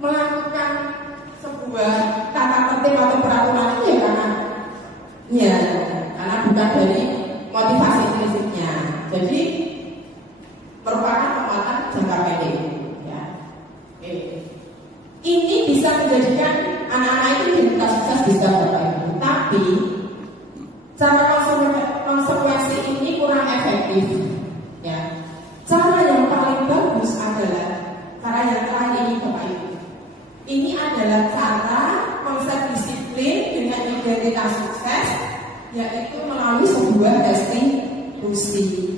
melakukan sebuah tata tertib atau peraturan itu karena bukan dari motivasi intrinsiknya. Jadi merupakan penguatan jangka pendek. Ya. Oke. Ini bisa menjadikan anak-anak itu identitas sukses bisa Bapak Ibu. Tapi cara konsekuensi ini kurang efektif. Ya. Cara yang paling bagus adalah cara yang terakhir ini Bapak Ibu. Ini adalah cara konsep disiplin dengan identitas sukses, yaitu melalui sebuah restitusi.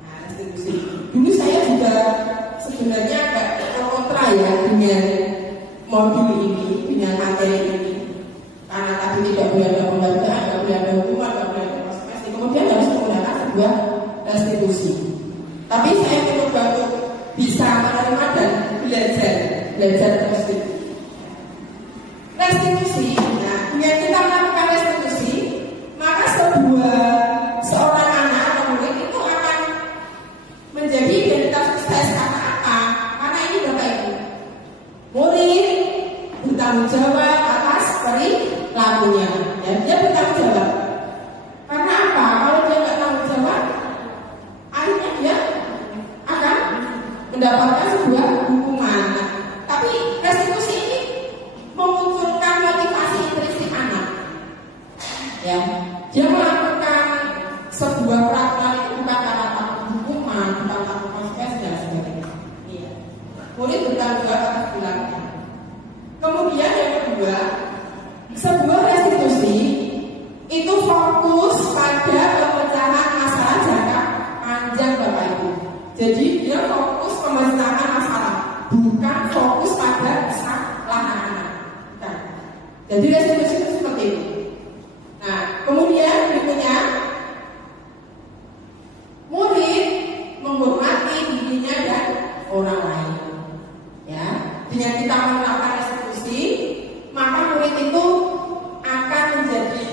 Nah, restitusi. Dulu saya juga sebenarnya agak kontra ya dengan modul ini, dengan materi ini, karena tadi tidak boleh ada pembacaan, tidak boleh ada hukuman, tidak boleh ada konsekuensi. Kemudian harus menggunakan sebuah restitusi. Tapi saya mencoba untuk bisa menerima dan belajar terus. Restitusi, nah, dengan kita melakukan restitusi, maka seorang anak atau murid itu akan menjadi identitas sukses. Karena apa? Karena ini Bapak Ibu, murid bertanggung jawab atas perilakunya, ya, dia bertanggung jawab. Karena apa? Kalau dia nggak tanggung jawab, akhirnya dia akan mendapatkan sebuah hukuman. Nah, tapi restitusi ini memunculkan motivasi intrinsik anak. Ya, dia melakukan sebuah peraturan itu bukan karena takut hukuman, bukan takut konsekuensi dan sebagainya. Iya. Murid bertanggung jawab atas perilakunya. Kemudian yang kedua, sebuah restitusi itu fokus pada pemecahan masalah jangka panjang Bapak Ibu. Jadi dia fokus pemecahan masalah, bukan fokus pada kesalahan anak. Nah, jadi restitusi itu seperti itu. Nah, kemudian berikutnya, murid menghormati dirinya dan orang lain. Ya, dengan kita menerapkan restitusi, maka murid itu akan menjadi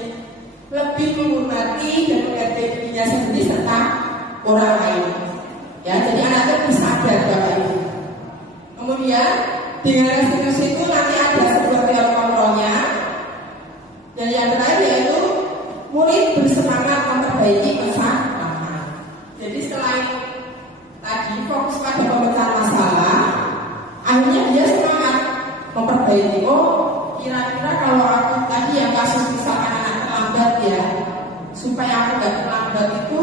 lebih menghormati dan menghargai dirinya sendiri serta orang lain. Ya, jadi anak itu bisa sadar Bapak Ibu. Kemudian dengan restitusi itu nanti ada sebuah teori kontrolnya. Dan yang terakhir yaitu murid bersemangat memperbaiki kesalahan. Jadi selain tadi fokus pada pemecahan masalah, akhirnya dia semangat memperbaiki. Oh, kira-kira kalau aku tadi yang kasus misalkan anak terlambat ya, supaya aku gak terlambat itu,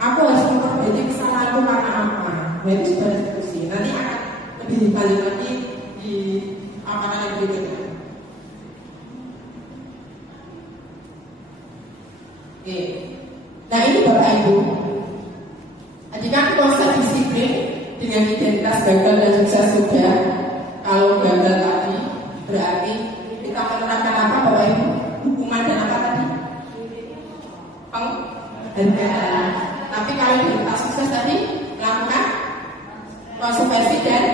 aku harus memperbaiki kesalahanku karena apa? Nah, itu sudah diskusi. Nanti akan lebih dibalik lagi di apa berikutnya. Oke. Nah, ini Bapak Ibu. Jadi kan konsep disiplin dengan identitas gagal dan sukses sudah. Kalau gagal tadi berarti kita menerapkan apa Bapak Ibu? Hukuman dan apa tadi? Penghargaan. Tapi kalau identitas sukses tadi melakukan konsekuensi dan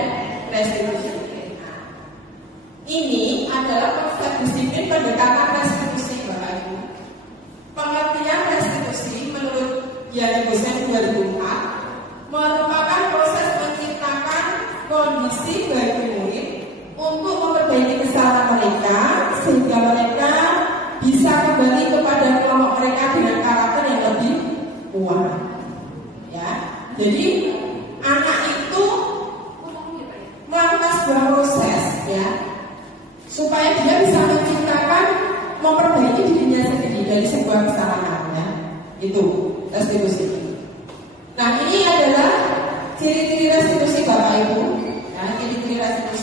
restitusi. Ini adalah konsep disiplin pendekatan restitusi Bapak Ibu. Pengertian restitusi menurut Yali Gosen 2004 merupakan proses menciptakan kondisi bagi murid untuk memperbaiki kesalahan mereka sehingga mereka bisa kembali kepada kelompok mereka dengan karakter yang lebih kuat. Ya, jadi anak itu melakukan sebuah proses ya supaya dia bisa menciptakan memperbaiki dirinya sendiri dari sebuah kesalahan ya. Itu restitusi. Nah, ini adalah ciri-ciri restitusi Bapak Ibu. Ya, ciri-ciri restitusi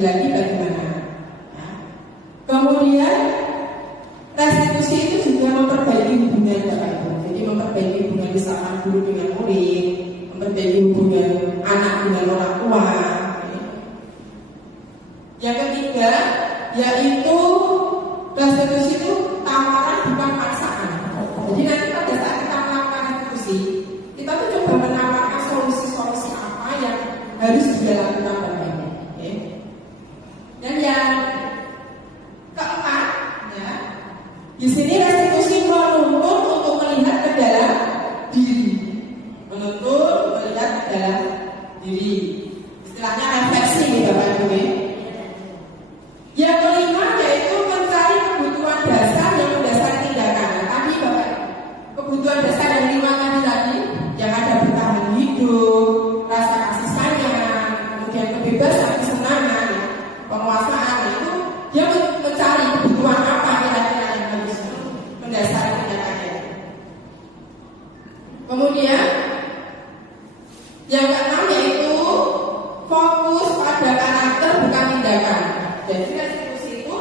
lagi bagaimana. Ya. Kemudian restitusi itu juga memperbaiki hubungan Bapak Ibu. Jadi memperbaiki hubungan misalkan guru dengan murid, memperbaiki hubungan anak dengan orang tua. Yang ketiga yaitu restitusi itu tawaran bukan paksaan. Jadi nanti pada saat kita melakukan restitusi, kita tuh coba menawarkan solusi-solusi apa yang harus dilakukan Bapak Ibu. Okay. Dan yang keempat, ya, di sini restitusi menuntut untuk melihat ke dalam diri, menuntut melihat ke dalam diri. Istilahnya refleksi, Bapak Ibu. Yang kelima yaitu mencari kebutuhan dasar yang mendasari tindakan. Nah, tadi Bapak, kebutuhan dasar yang 5 tadi, yang ada bertahan hidup, rasa kasih sayang, kemudian kebebasan, kesenangan, penguasaan, itu dia mencari kebutuhan apa kira-kira yang harus mendasari tindakannya. Kemudian yang keenam yaitu fokus pada karakter bukan tindakan. Jadi restitusi itu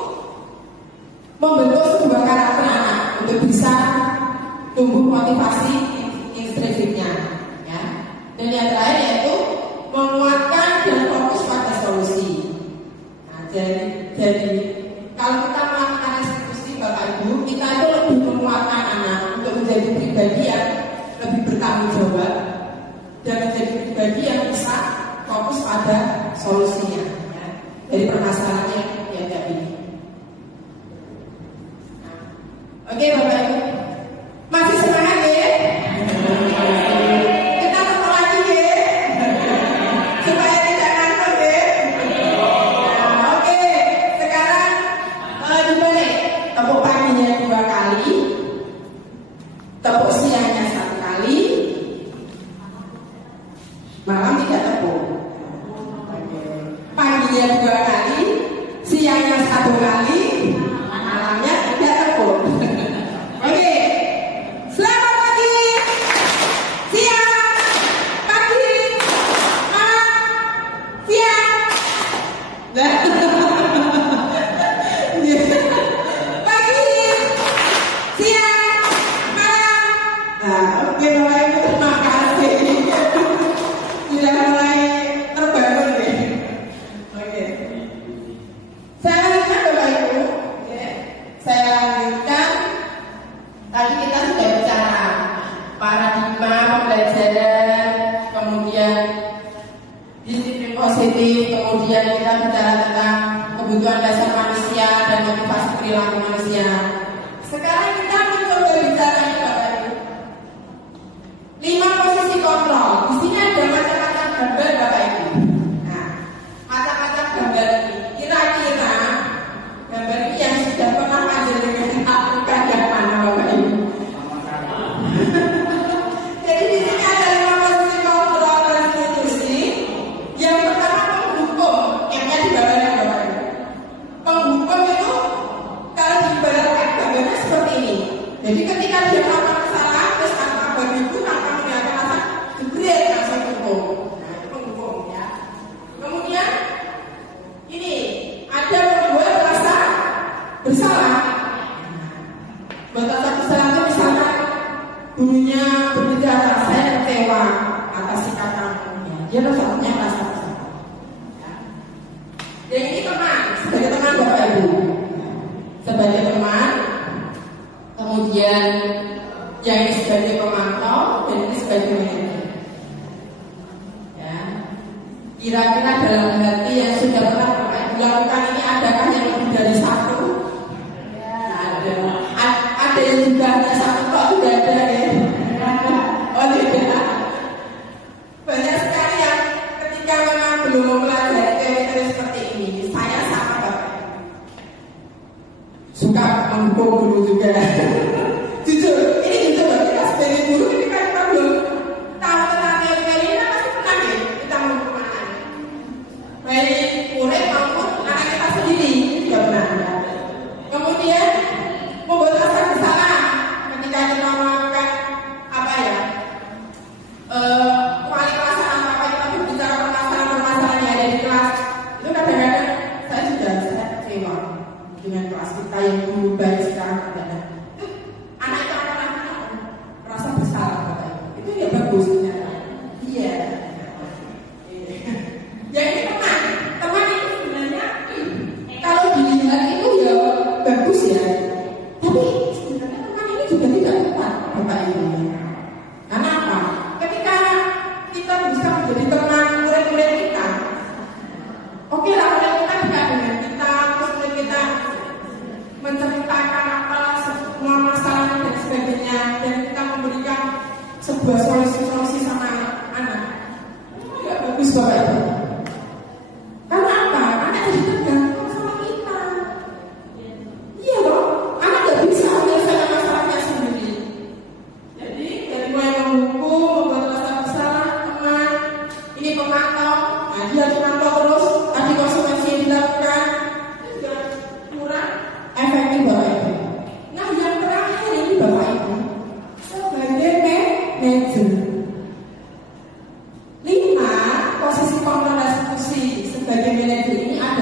membentuk sebuah karakter anak untuk bisa tumbuh motivasi intrinsifnya, ya. Dan yang terakhir yaitu menguatkan dan fokus pada solusi. Nah, jadi kalau kita melakukan restitusi Bapak Ibu, kita itu lebih menguatkan anak untuk menjadi pribadi yang lebih bertanggung jawab dan menjadi pribadi yang bisa fokus pada solusinya, ya, dari permasalahannya yang tadi. Oke Bapak Ibu, masih semangat ya? Kita ketemu lagi ya, supaya tidak ngantuk ya. Nah, oke, sekarang coba nih, tepuk paginya 2 kali, tepuk siangnya 1 kali, malam tidak tepuk. Paginya 2 kali, siangnya 1 kali, malamnya tidak tepuk. Oke, selamat pagi, siang, pagi, malam, siang. Pagi, siang, malam. Nah, oke Bapak Ibu, terima kasih. Sudah mulai terbangun deh. Oke. Saya lanjutkan Bapak Ibu. Saya lanjutkan. Tadi kita sudah bicara paradigma pembelajaran, kemudian disiplin positif, kemudian kita bicara tentang kebutuhan dasar manusia dan motivasi perilaku manusia. Sekarang kita mencoba bicara Bapak Ibu. 5 posisi kontrol. Di sini ada macam-macam gambar Bapak Ibu. Nah, macam-macam gambar ini. Kira-kira gambar ini yang sudah pernah panjenengan lakukan yang mana Bapak Ibu? Jadi di sini ada 5 posisi kontrol restitusi. Yang pertama penghukum, M-nya di bawahnya Bapak Ibu. Penghukum itu kalau diibaratkan gambarnya seperti ini. Jadi ketika dia melakukan kesalahan, terus tanpa begitu, tanpa mengingatkan rasa jebret langsung hukum. Nah, itu penghukum ya. Kemudian ini ada membuat rasa bersalah. Buat rasa bersalah itu misalkan gurunya berbicara, saya kecewa atas sikap kamu. Ya, dia rasanya rasa bersalah. Ya. Dan ini teman, sebagai teman Bapak Ibu, sebagai teman. Kemudian yang ini sebagai pemantau dan ini sebagai manajer. Ya. Kira-kira dalam hati yang sudah pernah Bapak Ibu lakukan ini adakah yang lebih dari 1? Ya. Ada yang juga hanya 1 kok sudah ada ya. Oh tidak. Banyak sekali yang ketika memang belum mempelajari teori-teori seperti ini, saya sama Bapak suka menghukum guru juga. Jujur, ini jujur kita sebagai guru ketika kita belum tahu tentang teori-teori ini pasti pernah ya kita menghukum anak. Baik murid maupun anak kita sendiri juga pernah. Kemudian membuat rasa bersalah ketika kita melakukan apa ya? Wali kelas atau apa kita berbicara permasalahan yang ada di kelas itu kadang-kadang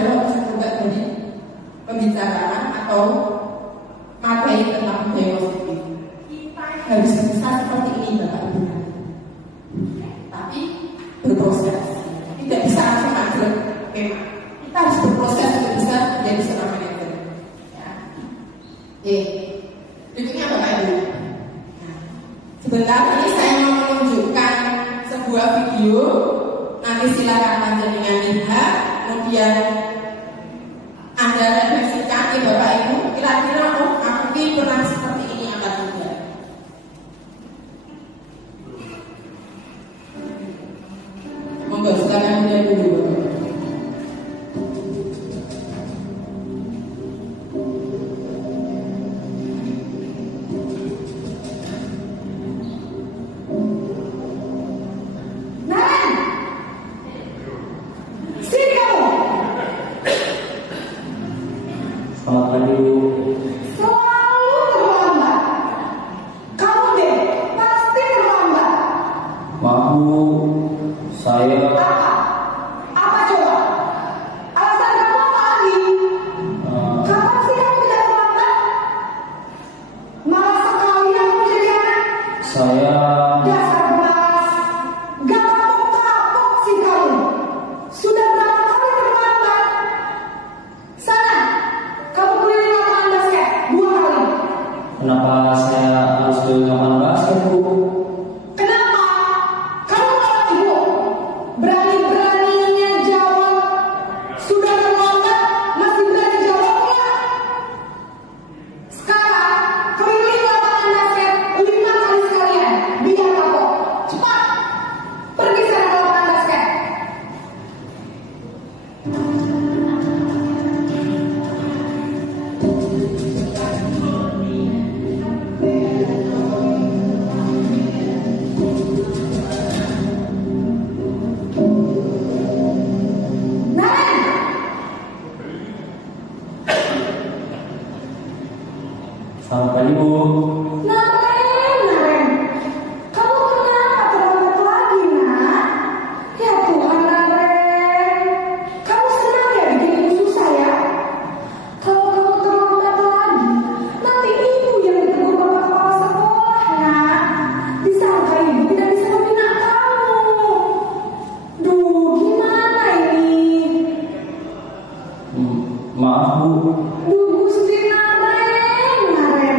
kalau bisa juga jadi pembicaraan atau materi tentang budaya positif. Kita harus bisa seperti ini Bapak Ibu. Tapi berproses. Tidak bisa langsung aja. Kita harus berproses untuk bisa menjadi seorang manajer. Ya. Berikutnya Bapak Ibu. Nah, sebentar ini saya mau menunjukkan sebuah video. Nanti silakan panjenengan lihat. Kemudian Anda refleksikan ya Bapak Ibu. Kira-kira aku pernah seperti ini apa tidak? Monggo silakan lihat dulu Bapak Ibu. Selamat pagi Bu. Selalu terlambat. Kamu deh pasti terlambat. Maaf Bu, saya Apa? Apa coba? Alasan kamu apa lagi? Kapan sih kamu tidak terlambat? Malah sekali aku jadi anak. saya Dasar belas. Gak kapok-kapok sih kamu. Sudah berapa kali terlambat? Sana, kamu keliling lapangan basket 2 kali. kenapa saya harus ke lapangan basket Bu? Kenapa? Kamu malah ibu. Berani-beraninya jawab. Sudah terlambat, masih berani jawabnya. Sekarang, keliling lapangan basket 5 kali sekalian. Biar kapok. Cepat. Pergi sana ke lapangan basket. Naren! Selamat pagi Bu. Naren, kamu kenapa terlambat lagi, nak? Ya Tuhan, Naren, kamu senang ya bikin ibu susah ya? Kalau kamu terlambat lagi, nanti ibu yang ditegur bapak kepala sekolah, nak. Disangka ibu tidak bisa membina kamu. Duh, gimana ini? Maaf Bu. Duh, Gusti Naren,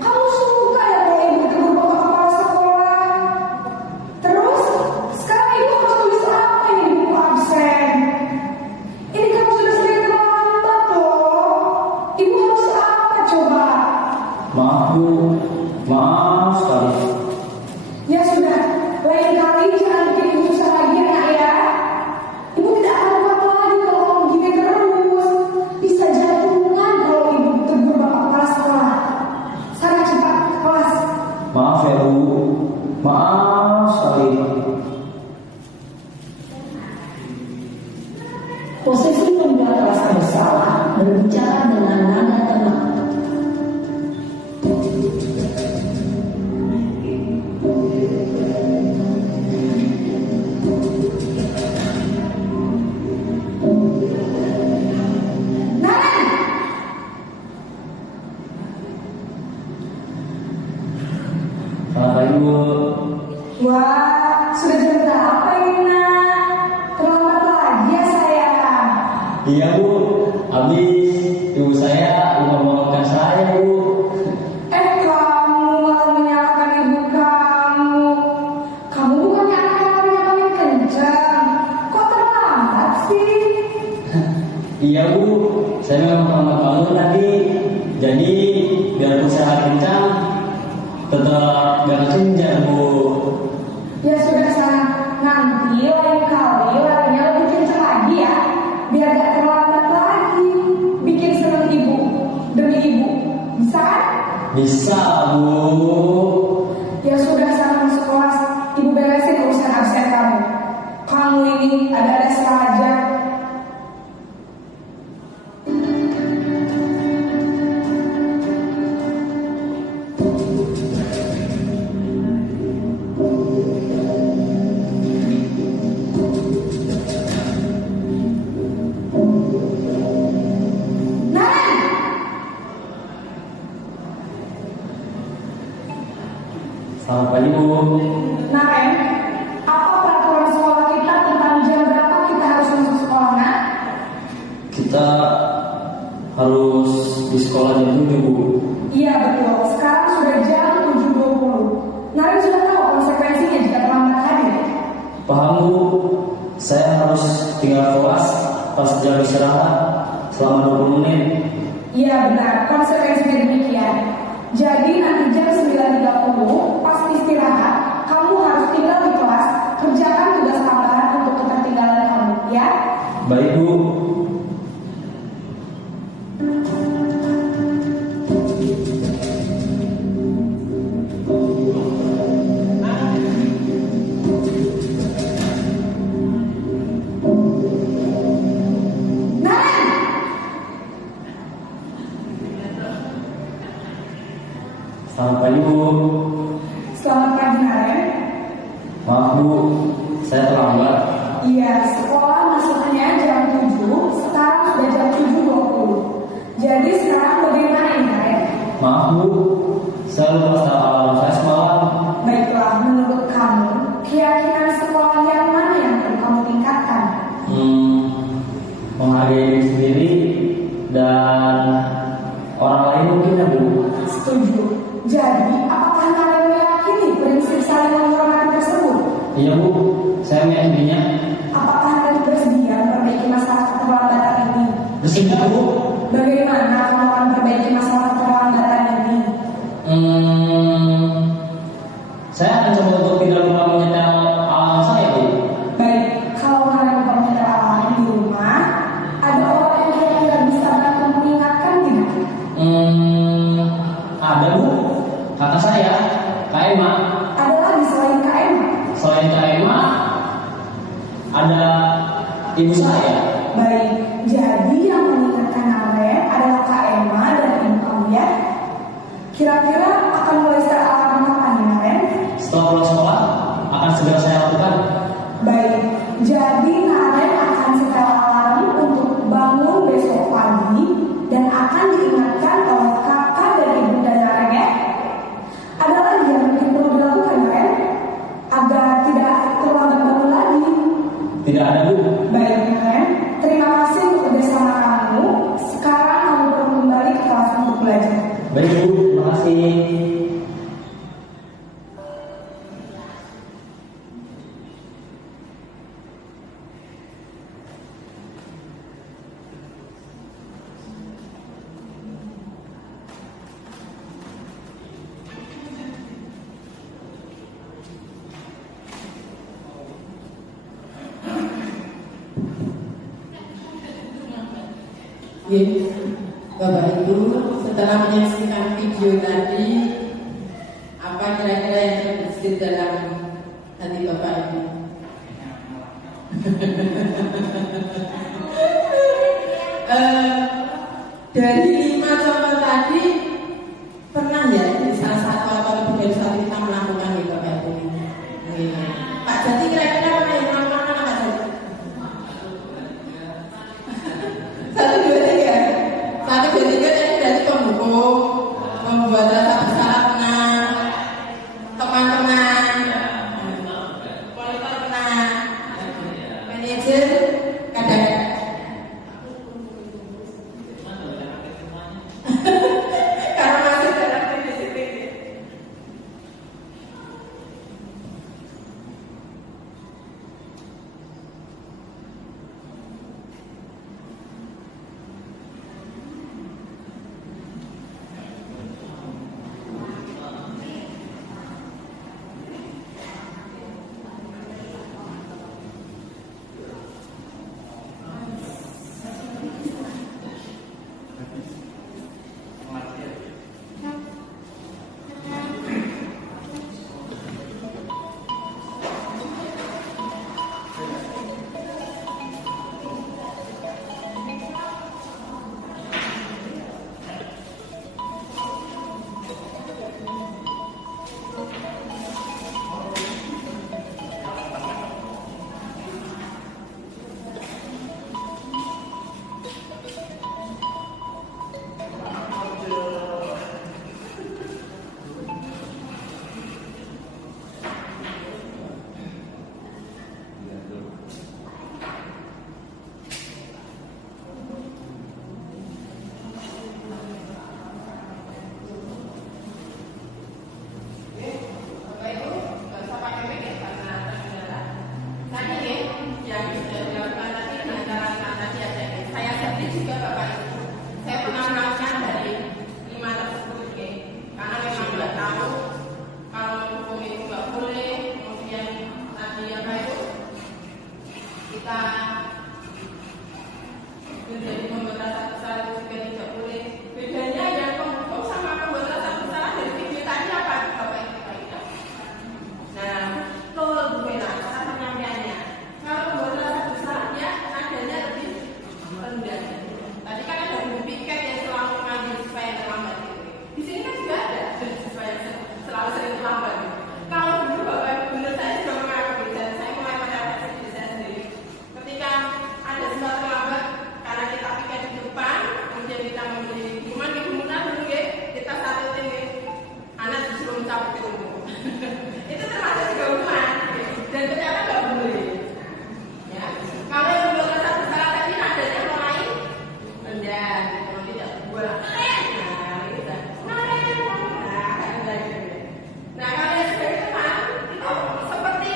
kamu suka ya kalau ibu tegur bapak kepala sekolah? Terus, sekarang ibu harus tulis apa ini di buku absen? Ini kamu sudah sering terlambat loh. Ibu harus apa coba? Maaf Bu. Maaf sekali. Ya sudah, lain kali jangan bikin ibu susah lagi ya nak ya. Ibu tidak akan kuat lagi kalau kamu gini terus. Bisa jantungan kalau ibu tegur bapak kepala sekolah. Sana cepat ke kelas. Maaf ya Bu. Maaf sekali. Posisi membuat rasa bersalah berbicara dengan nada tenang. Naren, Selamat pagi Bu. wah sudah jam berapa ini nak? Terlambat lagi ya saya. Iya Bu. Habis ibu saya ngomongkan saya Bu. Kamu malah menyalahkan ibu kamu. Kamu bukannya anak yang paling kencang. Kok terlambat sih? Iya Bu. Saya memang terlambat bangun tadi. Jadi biarpun saya kencang, tetap gak kencang Bu. Ya sudah sana, nanti lain kali larinya lebih kencang lagi ya. Biar gak terlambat lagi. Bikin seneng ibu, demi ibu. Bisa kan? Bisa Bu. Ya sudah sana masuk kelas. Ibu beresin urusan absen kamu. Kamu ini ada-ada saja. Ibu. Nah, Ren, apa peraturan sekolah kita tentang jam berapa kita harus masuk sekolah, nak? Kita harus di sekolah jam 7, Bu. Iya betul, sekarang sudah jam 7.20. Naren sudah tahu konsekuensinya jika terlambat hadir. Paham, Bu. Saya harus tinggal kelas pas jam istirahat selama 20 menit. Iya benar, konsekuensinya demikian. Jadi nanti jam 9.30 pas istirahat, kamu harus tinggal di kelas, kerjakan tugas tambahan untuk ketertinggalan kamu, ya? Baik, Bu. Naren! Selamat pagi, Bu. Selamat pagi, Naren. Maaf, Bu. Saya terlambat. Iya, sekolah masuknya jam 7, sekarang sudah jam 7.20. Jadi sekarang bagaimana ini, Naren? Maaf, Bu. Saya lupa setel alarm saya semalam. Baiklah, menurut kamu, keyakinan sekolah yang mana yang perlu kamu tingkatkan? Menghargai diri sendiri dan orang lain mungkin, ya, Bu. Setuju. Jadi, apakah Naren meyakini prinsip saling menghormati tersebut? Iya, Bu. Saya meyakininya. Apakah Naren bersedia memperbaiki masalah keterlambatan ini? Bersedia, Bu. Bagaimana kamu akan memperbaiki masalah keterlambatan ini? Saya akan coba untuk tidak lupa menyetel alarm saya, Bu. Baik, kalau Naren lupa menyetel alarm di rumah, ada orang yang kira-kira bisa bantu mengingatkan tidak? Ada, Bu. Kakak saya, Kak Emma. Ada lagi selain Kak Emma? Selain Kak Emma, ada ibu saya. Baik, jadi yang mengingatkan Naren adalah Kak Emma dan ibu kamu, ya? Kira-kira akan mulai setel alarm kapan ya, Naren? Setelah pulang sekolah, akan segera saya lakukan. Baik, jadi Naren akan setel alarm untuk bangun besok pagi dan akan diingatkan oleh kakak dan ibunda Naren, ya? Ada lagi yang mungkin perlu dilakukan, Naren? Agar tidak terlambat bangun lagi. Tidak ada, Bu. Baik, Naren. Terima kasih untuk kerjasama kamu. Sekarang kamu perlu kembali ke kelas untuk belajar. Baik, Bu. Terima kasih. Oke, Bapak Ibu, setelah menyaksikan video tadi, apa kira-kira yang terbesit dalam hati Bapak Ibu? Dari 5 contoh tadi, pernah ya di salah satu atau lebih dari satu kita melakukan itu, Bapak Ibu? Pak Jati kira-kira pernah yang melakukan apa, Pak Jati? 1, 2, 3. 1, 2, 3 tadi dari pembuku, membuat rasa bersalah pernah, teman-teman, monitor pernah, manajer kadang. Karena masih dalam kondisi menjadi membuat rasa bersalah juga tidak boleh. Bedanya yang penghukum sama pembuat rasa bersalah dari video tadi apa? Bapak Ibu kita. Nah, betul Bu Bella, cara penyampaiannya. Kalau pembuat rasa bersalah dia nadanya lebih rendah. Tadi kan ada Bu Piket yang selalu mengambil siswa yang terlambat. Di sini kan juga ada siswa yang selalu sering terlambat. Kalau dulu Bapak Ibu benar saya sudah mengakui dan saya mulai mendapatkan diri saya sendiri. Ketika ada siswa terlambat karena kita piket di depan, kemudian kita memberi hukuman ibu mudah dulu ya, kita satu tim anak disuruh mencabut itu. Itu termasuk juga hukuman dan ternyata nggak boleh. Ya, kalau yang membuat rasa bersalah tadi nadanya mulai rendah, kalau tidak boleh. Nah, kalau yang sebagai teman itu seperti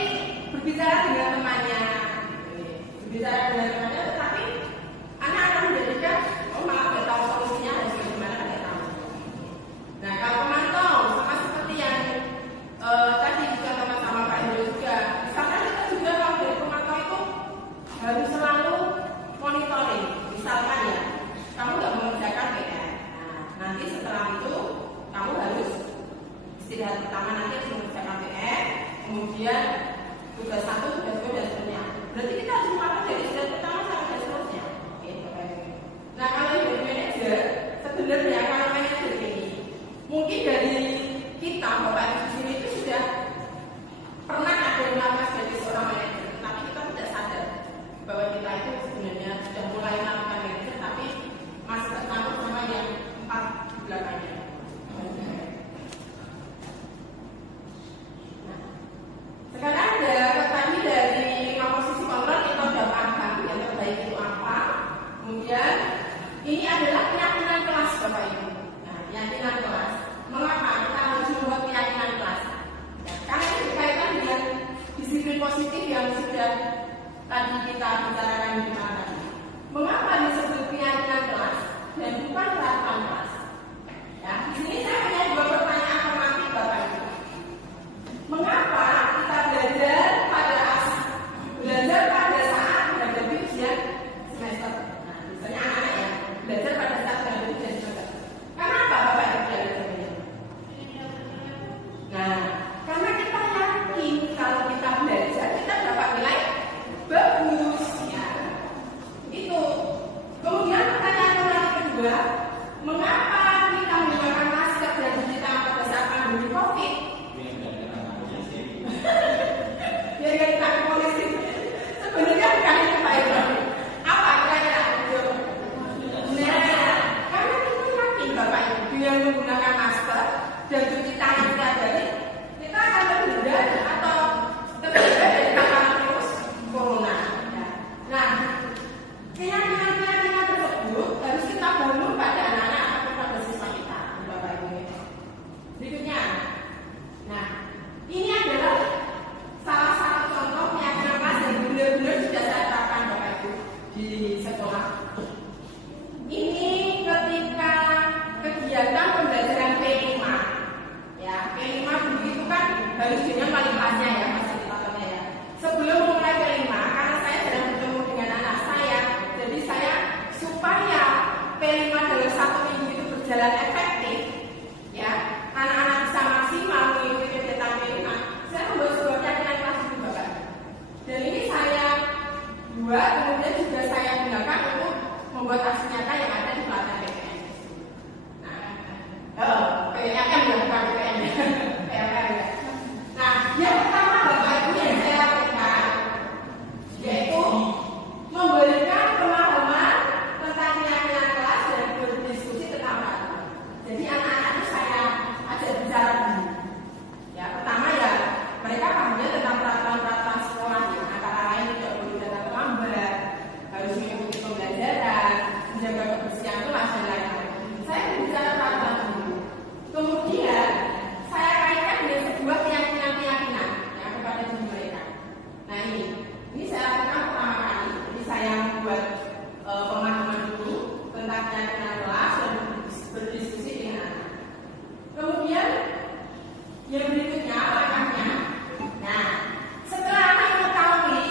berbicara dengan temannya, tetapi anak akan menjadikan malah nggak tahu solusinya harus bagaimana nggak tahu. Nah, kalau pemantau sama seperti yang tadi juga sama-sama Pak Indro juga, misalkan kita juga kalau dari pemantau itu harus selalu monitoring. Misalkan ya, kamu nggak mengerjakan PR. Nah, nanti setelah itu kamu harus istirahat pertama nanti harus mengerjakan PR, kemudian tugas 1, tugas 2 dan seterusnya. Berarti kita harus melakukan dari istirahat pertama sampai seterusnya. Nah, kalau dari manajer, sebenarnya kalau manajer ini mungkin dari kita Bapak Ibu di sini itu sudah pernah ada yang melakukan sebagai seorang manajer, tapi kita tidak sadar bahwa kita itu sebenarnya sudah mulai melakukan manajer, tapi masih tercampur sama yang 4 di belakangnya. Sekarang ada tadi dari 5 posisi kontrol kita sudah paham yang terbaik itu apa. Kemudian ini adalah keyakinan kelas Bapak Ibu. Nah, keyakinan kelas. Mengapa kita harus membuat keyakinan kelas? Nah, karena ini berkaitan dengan disiplin positif yang sudah tadi kita bicarakan di depan tadi. Mengapa disebut keyakinan kelas dan bukan peraturan kelas? Ya, di sini saya punya 2 pertanyaan afirmatif Bapak Ibu. Mengapa kita belajar pada saat menghadapi ujian semester? Nah, misalnya anak-anak ya, belajar pada saat menghadapi ujian semester. Kenapa Bapak Ibu belajar? Nah, karena kita yakin kalau kita belajar kita dapat nilai bagus ya. Itu. Kemudian pertanyaan yang kedua, mengapa kita menggunakan masker dan cuci tangan pada saat pandemi COVID? Biar gak ditangkap polisi. Sebenarnya bukan itu Pak Ibrahim. Apa kira-kira? Nah, karena kita yakin Bapak Ibu dengan menggunakan masker dan cuci tangan sehari-hari, kita akan terhindar atau terhindar dari paparan virus corona. Nah, keyakinan-keyakinan tersebut harus kita bangun pada anak-anak atau pada siswa kita, Bapak Ibu. Berikutnya, nah ini adalah salah satu contoh keyakinan kelas yang benar-benar sudah saya terapkan Bapak Ibu di sekolah. Ini ketika kegiatan pembelajaran P5 ya, P5 dulu itu kan harus dengan wali kelasnya ya, fasilitatornya ya. Sebelum mulai P5, karena saya sedang bertemu dengan anak saya, jadi saya supaya P5 dalam 1 minggu itu berjalan efektif ya, anak-anak bisa maksimal mengikuti kegiatan P5, saya membuat sebuah keyakinan kelas itu Bapak. Dan ini saya buat, kemudian juga saya gunakan untuk membuat aksi nyata yang ada di pelatihan PPN. Nah, PPN ya, bukan PPN ya. PPN ya. Nah, yang pertama Bapak Ibu yang saya lakukan yaitu memberikan pemahaman tentang keyakinan kelas dan berdiskusi tentang peraturan. Jadi anak-anak itu saya ajak bicara dulu. Ya, pertama ya mereka pahamnya tentang peraturan-peraturan sekolah yang antara lain tidak boleh datang terlambat, harus mengikuti pembelajaran, menjaga kebersihan kelas dan lain-lain. Saya berbicara peraturan dulu. Kemudian saya kaitkan dengan sebuah keyakinan-keyakinan yang kepada diri mereka. Nah ini saya lakukan pertama kali. Jadi saya membuat pemahaman dulu tentang keyakinan kelas dan berdiskusi dengan anak. Kemudian yang berikutnya langkahnya. Nah, setelah anak mengetahui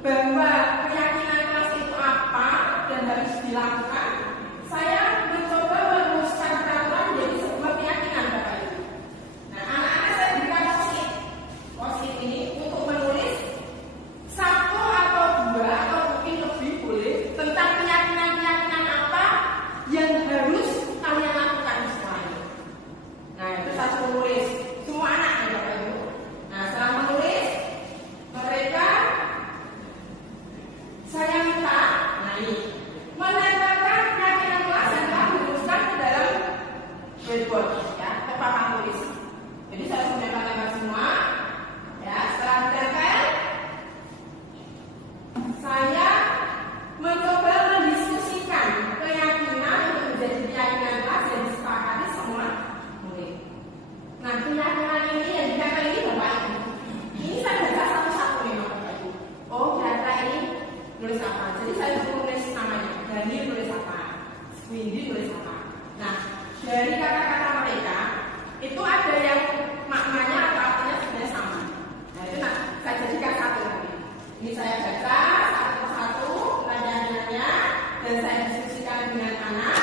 bahwa keyakinan kelas itu apa dan harus dilakukan, saya mencoba merumuskan peraturan menjadi sebuah keyakinan Bapak Ibu. Nah, anak-anak saya berikan posit ini untuk menulis satu atau dua atau mungkin lebih boleh tentang keyakinan-keyakinan apa yang harus kalian lakukan semuanya. Nah, itu saya suruh menulis semua anak ya Bapak Ibu. Nah, setelah menulis mereka saya minta, nah ini menempelkan keyakinan kelas yang telah dirumuskan ke dalam whiteboard ya, ke papan tulis. Jadi saya sudah menempel semua. Ya, setelah ditempel, saya mencoba mendiskusikan keyakinan untuk menjadi keyakinan kelas yang disepakati semua murid. Nah, keyakinan ini yang ditempel ini Bapak Ibu. Ini saya baca satu-satu memang Bapak Ibu. Oh, kira-kira ini nulis apa? Jadi saya tulis namanya. Dani nulis apa? Windy nulis apa? Nah, dari kata-kata mereka itu ada yang maknanya atau artinya sebenarnya sama. Nah, itu saya jadikan satu lagi. Ini saya baca satu persatu pertanyaannya dan saya diskusikan dengan anak.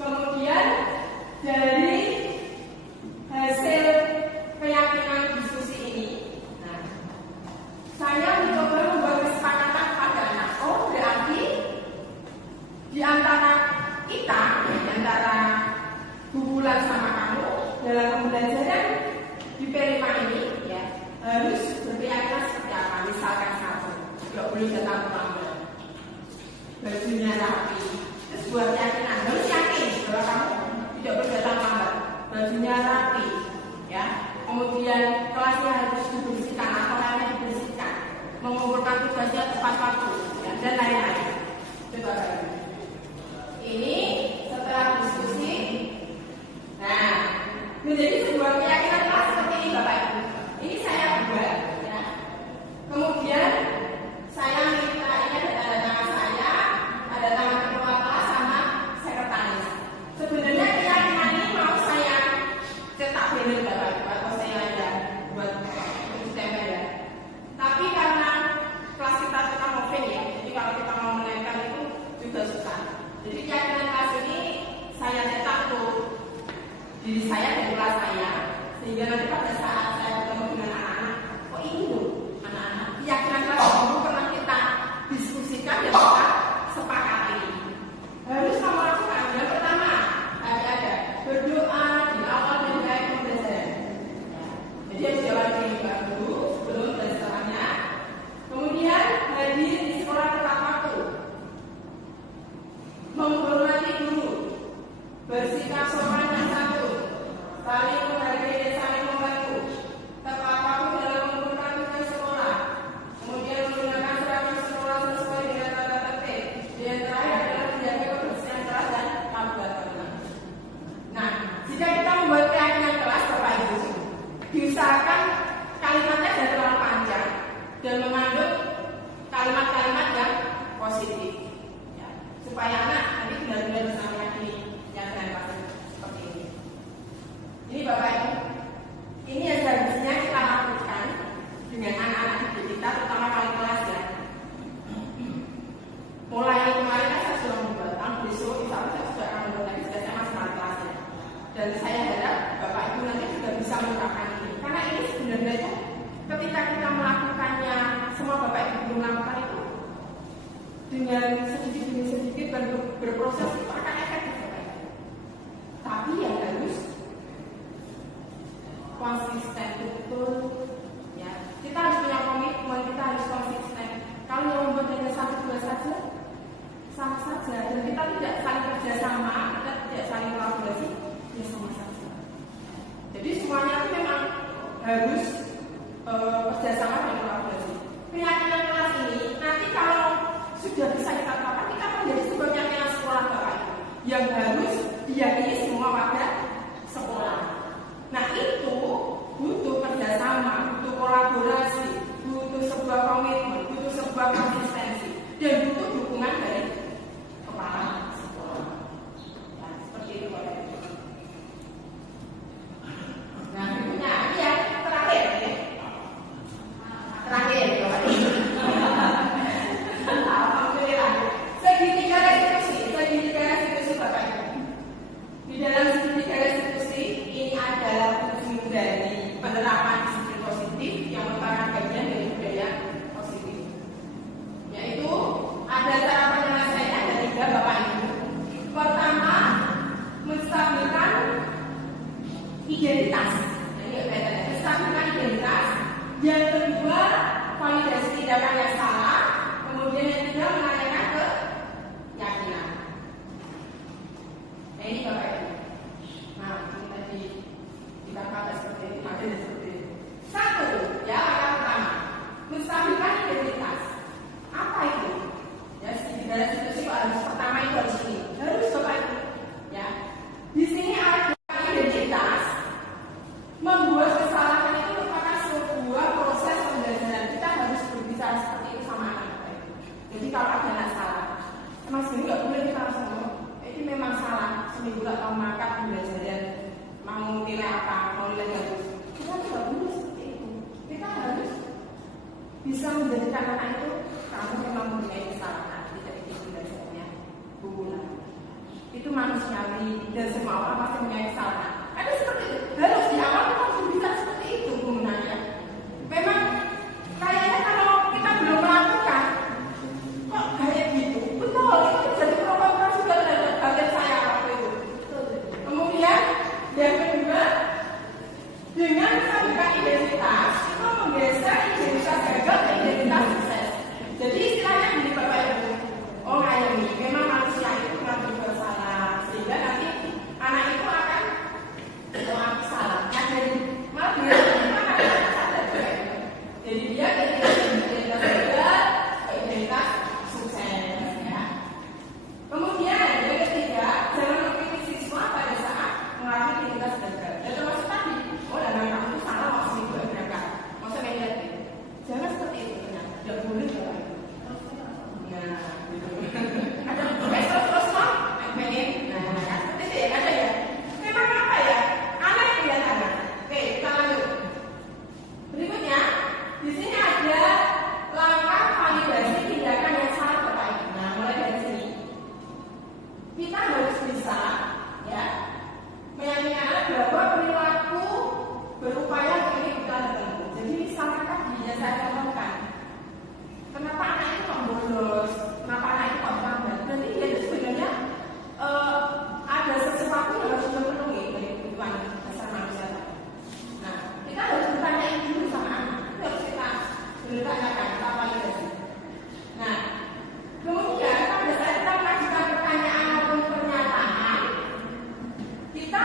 Kemudian dari hasil keyakinan diskusi ini, nah, saya mencoba membuat kesepakatan pada anak. Oh, berarti di antara kita, di antara Bulan sama kamu dalam pembelajaran di P5 ini ya harus berkeyakinan seperti apa? Misalkan satu, tidak boleh datang terlambat, bajunya rapi. Itu sebuah keyakinan. Harus yakin bahwa kamu tidak boleh datang terlambat, bajunya rapi, ya. Kemudian kelasnya harus dibersihkan, akalnya dibersihkan, mengumpulkan tugasnya tepat waktu, ya, dan lain-lain. Coba ini setelah diskusi. Nah, menjadi sebuah keyakinan kelas seperti ini Bapak Ibu. Ini saya buat ya. Kemudian saya minta ini ada tanda tangan saya, ada tangan ketua kelas sama sekretaris. Sebenarnya keyakinan ini mau saya cetak banner Bapak Ibu atau saya ada buat stempel ya. Tapi karena kelas kita offline ya, jadi kalau kita mau menempel itu juga susah. Jadi keyakinan kelas ini saya cetak tuh diri saya dan kelas saya, sehingga nanti pada saat saya bertemu dengan anak-anak, oh ini loh anak-anak keyakinan kelas dulu pernah kita diskusikan dan kita sepakati. Harus kamu lakukan. Yang pertama ada berdoa di awal dan akhir pembelajaran. Jadi harus jawab ini dulu sebelum dan setelahnya. Kemudian hadir di sekolah tepat waktu, menghormati guru, bersikap sopan dan santun, saling menghargai dan saling membantu, tepat waktu dalam mengumpulkan tugas sekolah, kemudian menggunakan seragam sekolah sesuai dengan tata tertib. Yang terakhir adalah menjaga kebersihan kelas dan laboratorium. Nah, jika kita membuat keyakinan kelas Bapak Ibu, diusahakan kalimatnya jangan terlalu panjang dan mengandung kalimat-kalimat yang positif, ya, supaya anak nanti benar-benar bisa meyakini yang pasti seperti ini. Ini Bapak Ibu, ini yang seharusnya kita lakukan dengan anak-anak didik kita, terutama kali kelas ya. Mulai kemarin kan saya sudah membuat, besok insya Allah saya sudah akan membuat lagi, saya masih kali kelas ya. Dan saya harap Bapak Ibu nanti juga bisa menerapkan ini, karena ini sebenarnya itu ketika kita melakukannya, semua Bapak Ibu melakukan itu dengan sedikit demi sedikit berproses itu akan efektif Bapak Ibu. Tapi ya harus konsisten betul ya. Kita harus punya komitmen, kita harus konsisten. Kalau yang membuat hanya satu dua saja sama saja, dan kita tidak saling kerjasama, kita tidak saling kolaborasi, ya sama saja. Jadi semuanya itu memang harus kerjasama dan kolaborasi. Keyakinan kelas ini nanti kalau sudah bisa kita terapkan, kita akan menjadi sebuah keyakinan sekolah Bapak Ibu yang harus diyakini semua warga sekolah. Nah itu butuh kerjasama, butuh kolaborasi, butuh sebuah komitmen, butuh sebuah konsistensi, dan butuh dukungan dari kepala sekolah. Nah, seperti itu Bapak Ibu. Nah berikutnya ini yang terakhir ya. Terakhir Bapak Ibu. Alhamdulillah. Segitiga seminggu gak mau makan belajar mau nilai apa, mau nilai bagus. Kita tidak boleh seperti itu. Kita harus bisa menjadikan anak itu kamu memang mempunyai kesalahan, tidak itu belajarnya bulan. Itu manusiawi dan semua orang pasti punya kesalahan. Ada seperti itu. Harus di awal kita harus bisa seperti itu gunanya. Memang kayaknya kalau kita belum melakukan kok kayak gitu. Betul, itu jadi provokasi dari bagian saya waktu itu. Kemudian yang kedua, dengan menunjukkan identitas itu menggeser identitas gagal ke identitas sukses. Jadi istilahnya gini Bapak Ibu, oh kayak ini, memang manusia itu pernah bersalah sehingga nanti anak itu akan aku salah. Nah jadi malah dia memang akan sadar juga. Jadi dia identitas gagal ke identitas sukses ya. Kemudian yang ketiga, jangan mengkritik siswa pada saat mengalami identitas gagal. Dan termasuk tadi, oh dan kamu itu salah waktu itu berangkat. Maksudnya negatif. Jangan seperti itu ternyata. Tidak boleh ya. Nah, gitu. Ada terus pengen. Nah, kan seperti itu ya, ada ya. Memang apa ya? Anak lihat anak. Oke, kita lanjut. Berikutnya, di sini ada langkah validasi tindakan yang salah Bapak Ibu. Nah, mulai dari sini. Kita harus bisa ya meyakinkan anak bahwa perilaku berupaya ini kita tertentu. Jadi misalnya tadi yang saya contohkan, kenapa anak itu kok bolos, kenapa anak itu kok lambat? Berarti dia itu sebenarnya ada sesuatu yang harus dipenuhi dari kebutuhan dasar manusia. Nah, kita harus bertanya dulu sama anak. Itu harus kita bertanyakan, kita validasi. Nah, kemudian pada saat kita mengajukan pertanyaan maupun pernyataan, kita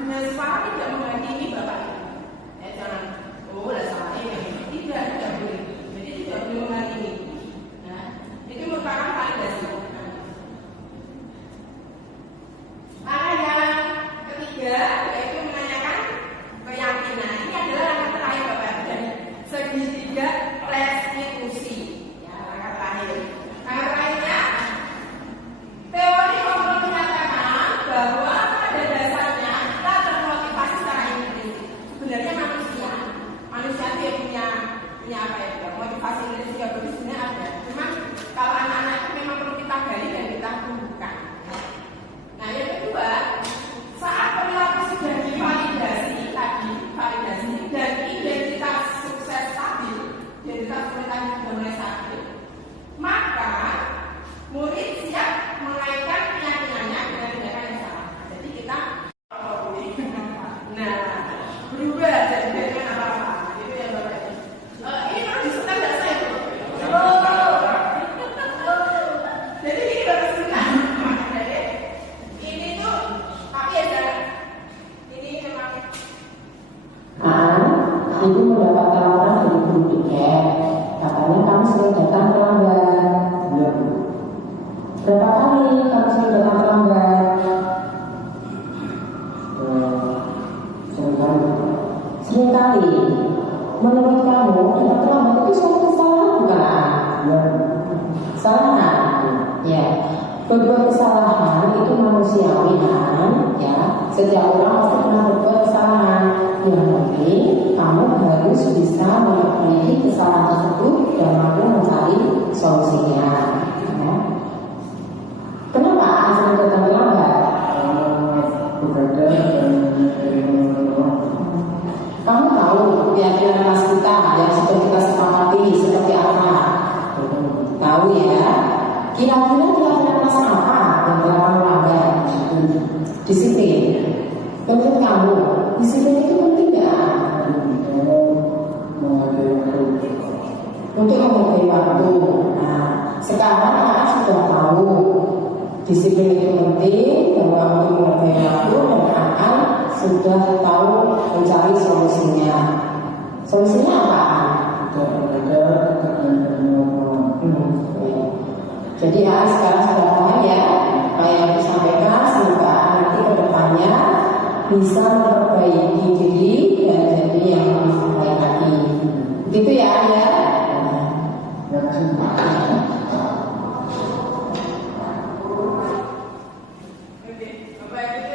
dengan suara tidak menghakimi Bapak Ibu. Ya jangan, oh udah salah ini. Tidak boleh. Jadi tidak boleh menghakimi. Nah, itu merupakan validasi. Yang ketiga yaitu menanyakan keyakinan. Ini adalah langkah terakhir Bapak Ibu dari segitiga restitusi. Ya, langkah terakhir. Langkah terakhirnya, teori kontrol menyatakan bahwa pada dasarnya kita termotivasi secara intrinsik. Sebenarnya manusia itu punya apa ya? Motivasi intrinsik yang sebenarnya ada. Cuma kalau anak-anak itu memang perlu kita gali dan kita tumbuhkan. Nah yang kedua, saat perilaku sudah divalidasi dan identitas sukses stabil, identitas mereka sudah mulai stabil, maka murid siap mengaitkan keyakinannya dengan tindakan yang salah. Jadi kita berubah jadi dengan apa-apa. Itu yang Bapak Ibu. Ini kalau disukai tidak saya itu. Jadi ini baru suka. Jadi ini tuh tapi ya jangan. Ini memang. Ibu mendapatkan orang dari guru tiket. Katanya kamu sering datang terlambat. Berapa kali kamu sering datang terlambat? Sering kali. Menurut kamu datang terlambat itu suatu kesalahan bukan? Kesalahan. Ya. Berbuat kesalahan itu manusiawi kan? Ya. Setiap orang pasti pernah berbuat kesalahan. Yang penting kamu harus bisa memperbaiki kesalahan tersebut dan mampu mencari solusinya. Ya. Kenapa sering datang terlambat? Bekerja dan Kamu tahu keyakinan kelas kita yang sudah kita sepakati seperti apa? Tahu ya? Kira-kira keyakinan kelas apa yang telah kamu langgar? Disiplin. Menurut kamu, disiplin itu penting nggak? Untuk menghargai waktu. Nah, sekarang anak sudah tahu disiplin itu penting, bahwa untuk menghargai waktu dan anak sudah tahu mencari solusinya. Solusinya apa? Jadi sekarang sudah paham ya apa yang disampaikan, semoga nanti ke depannya bisa memperbaiki diri dan jadi yang lebih baik lagi. Begitu ya ya. Oke, Bapak Ibu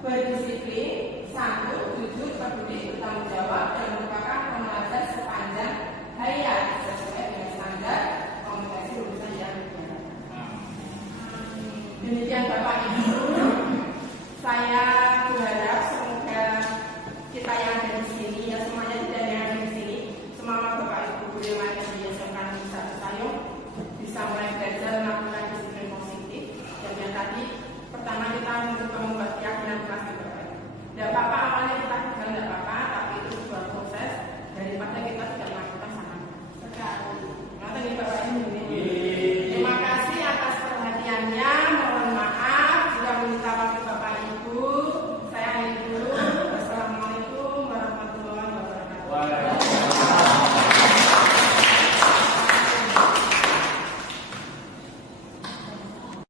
berdisiplin, santun, jujur, peduli, bertanggung jawab, dan merupakan pembelajar sepanjang hayat.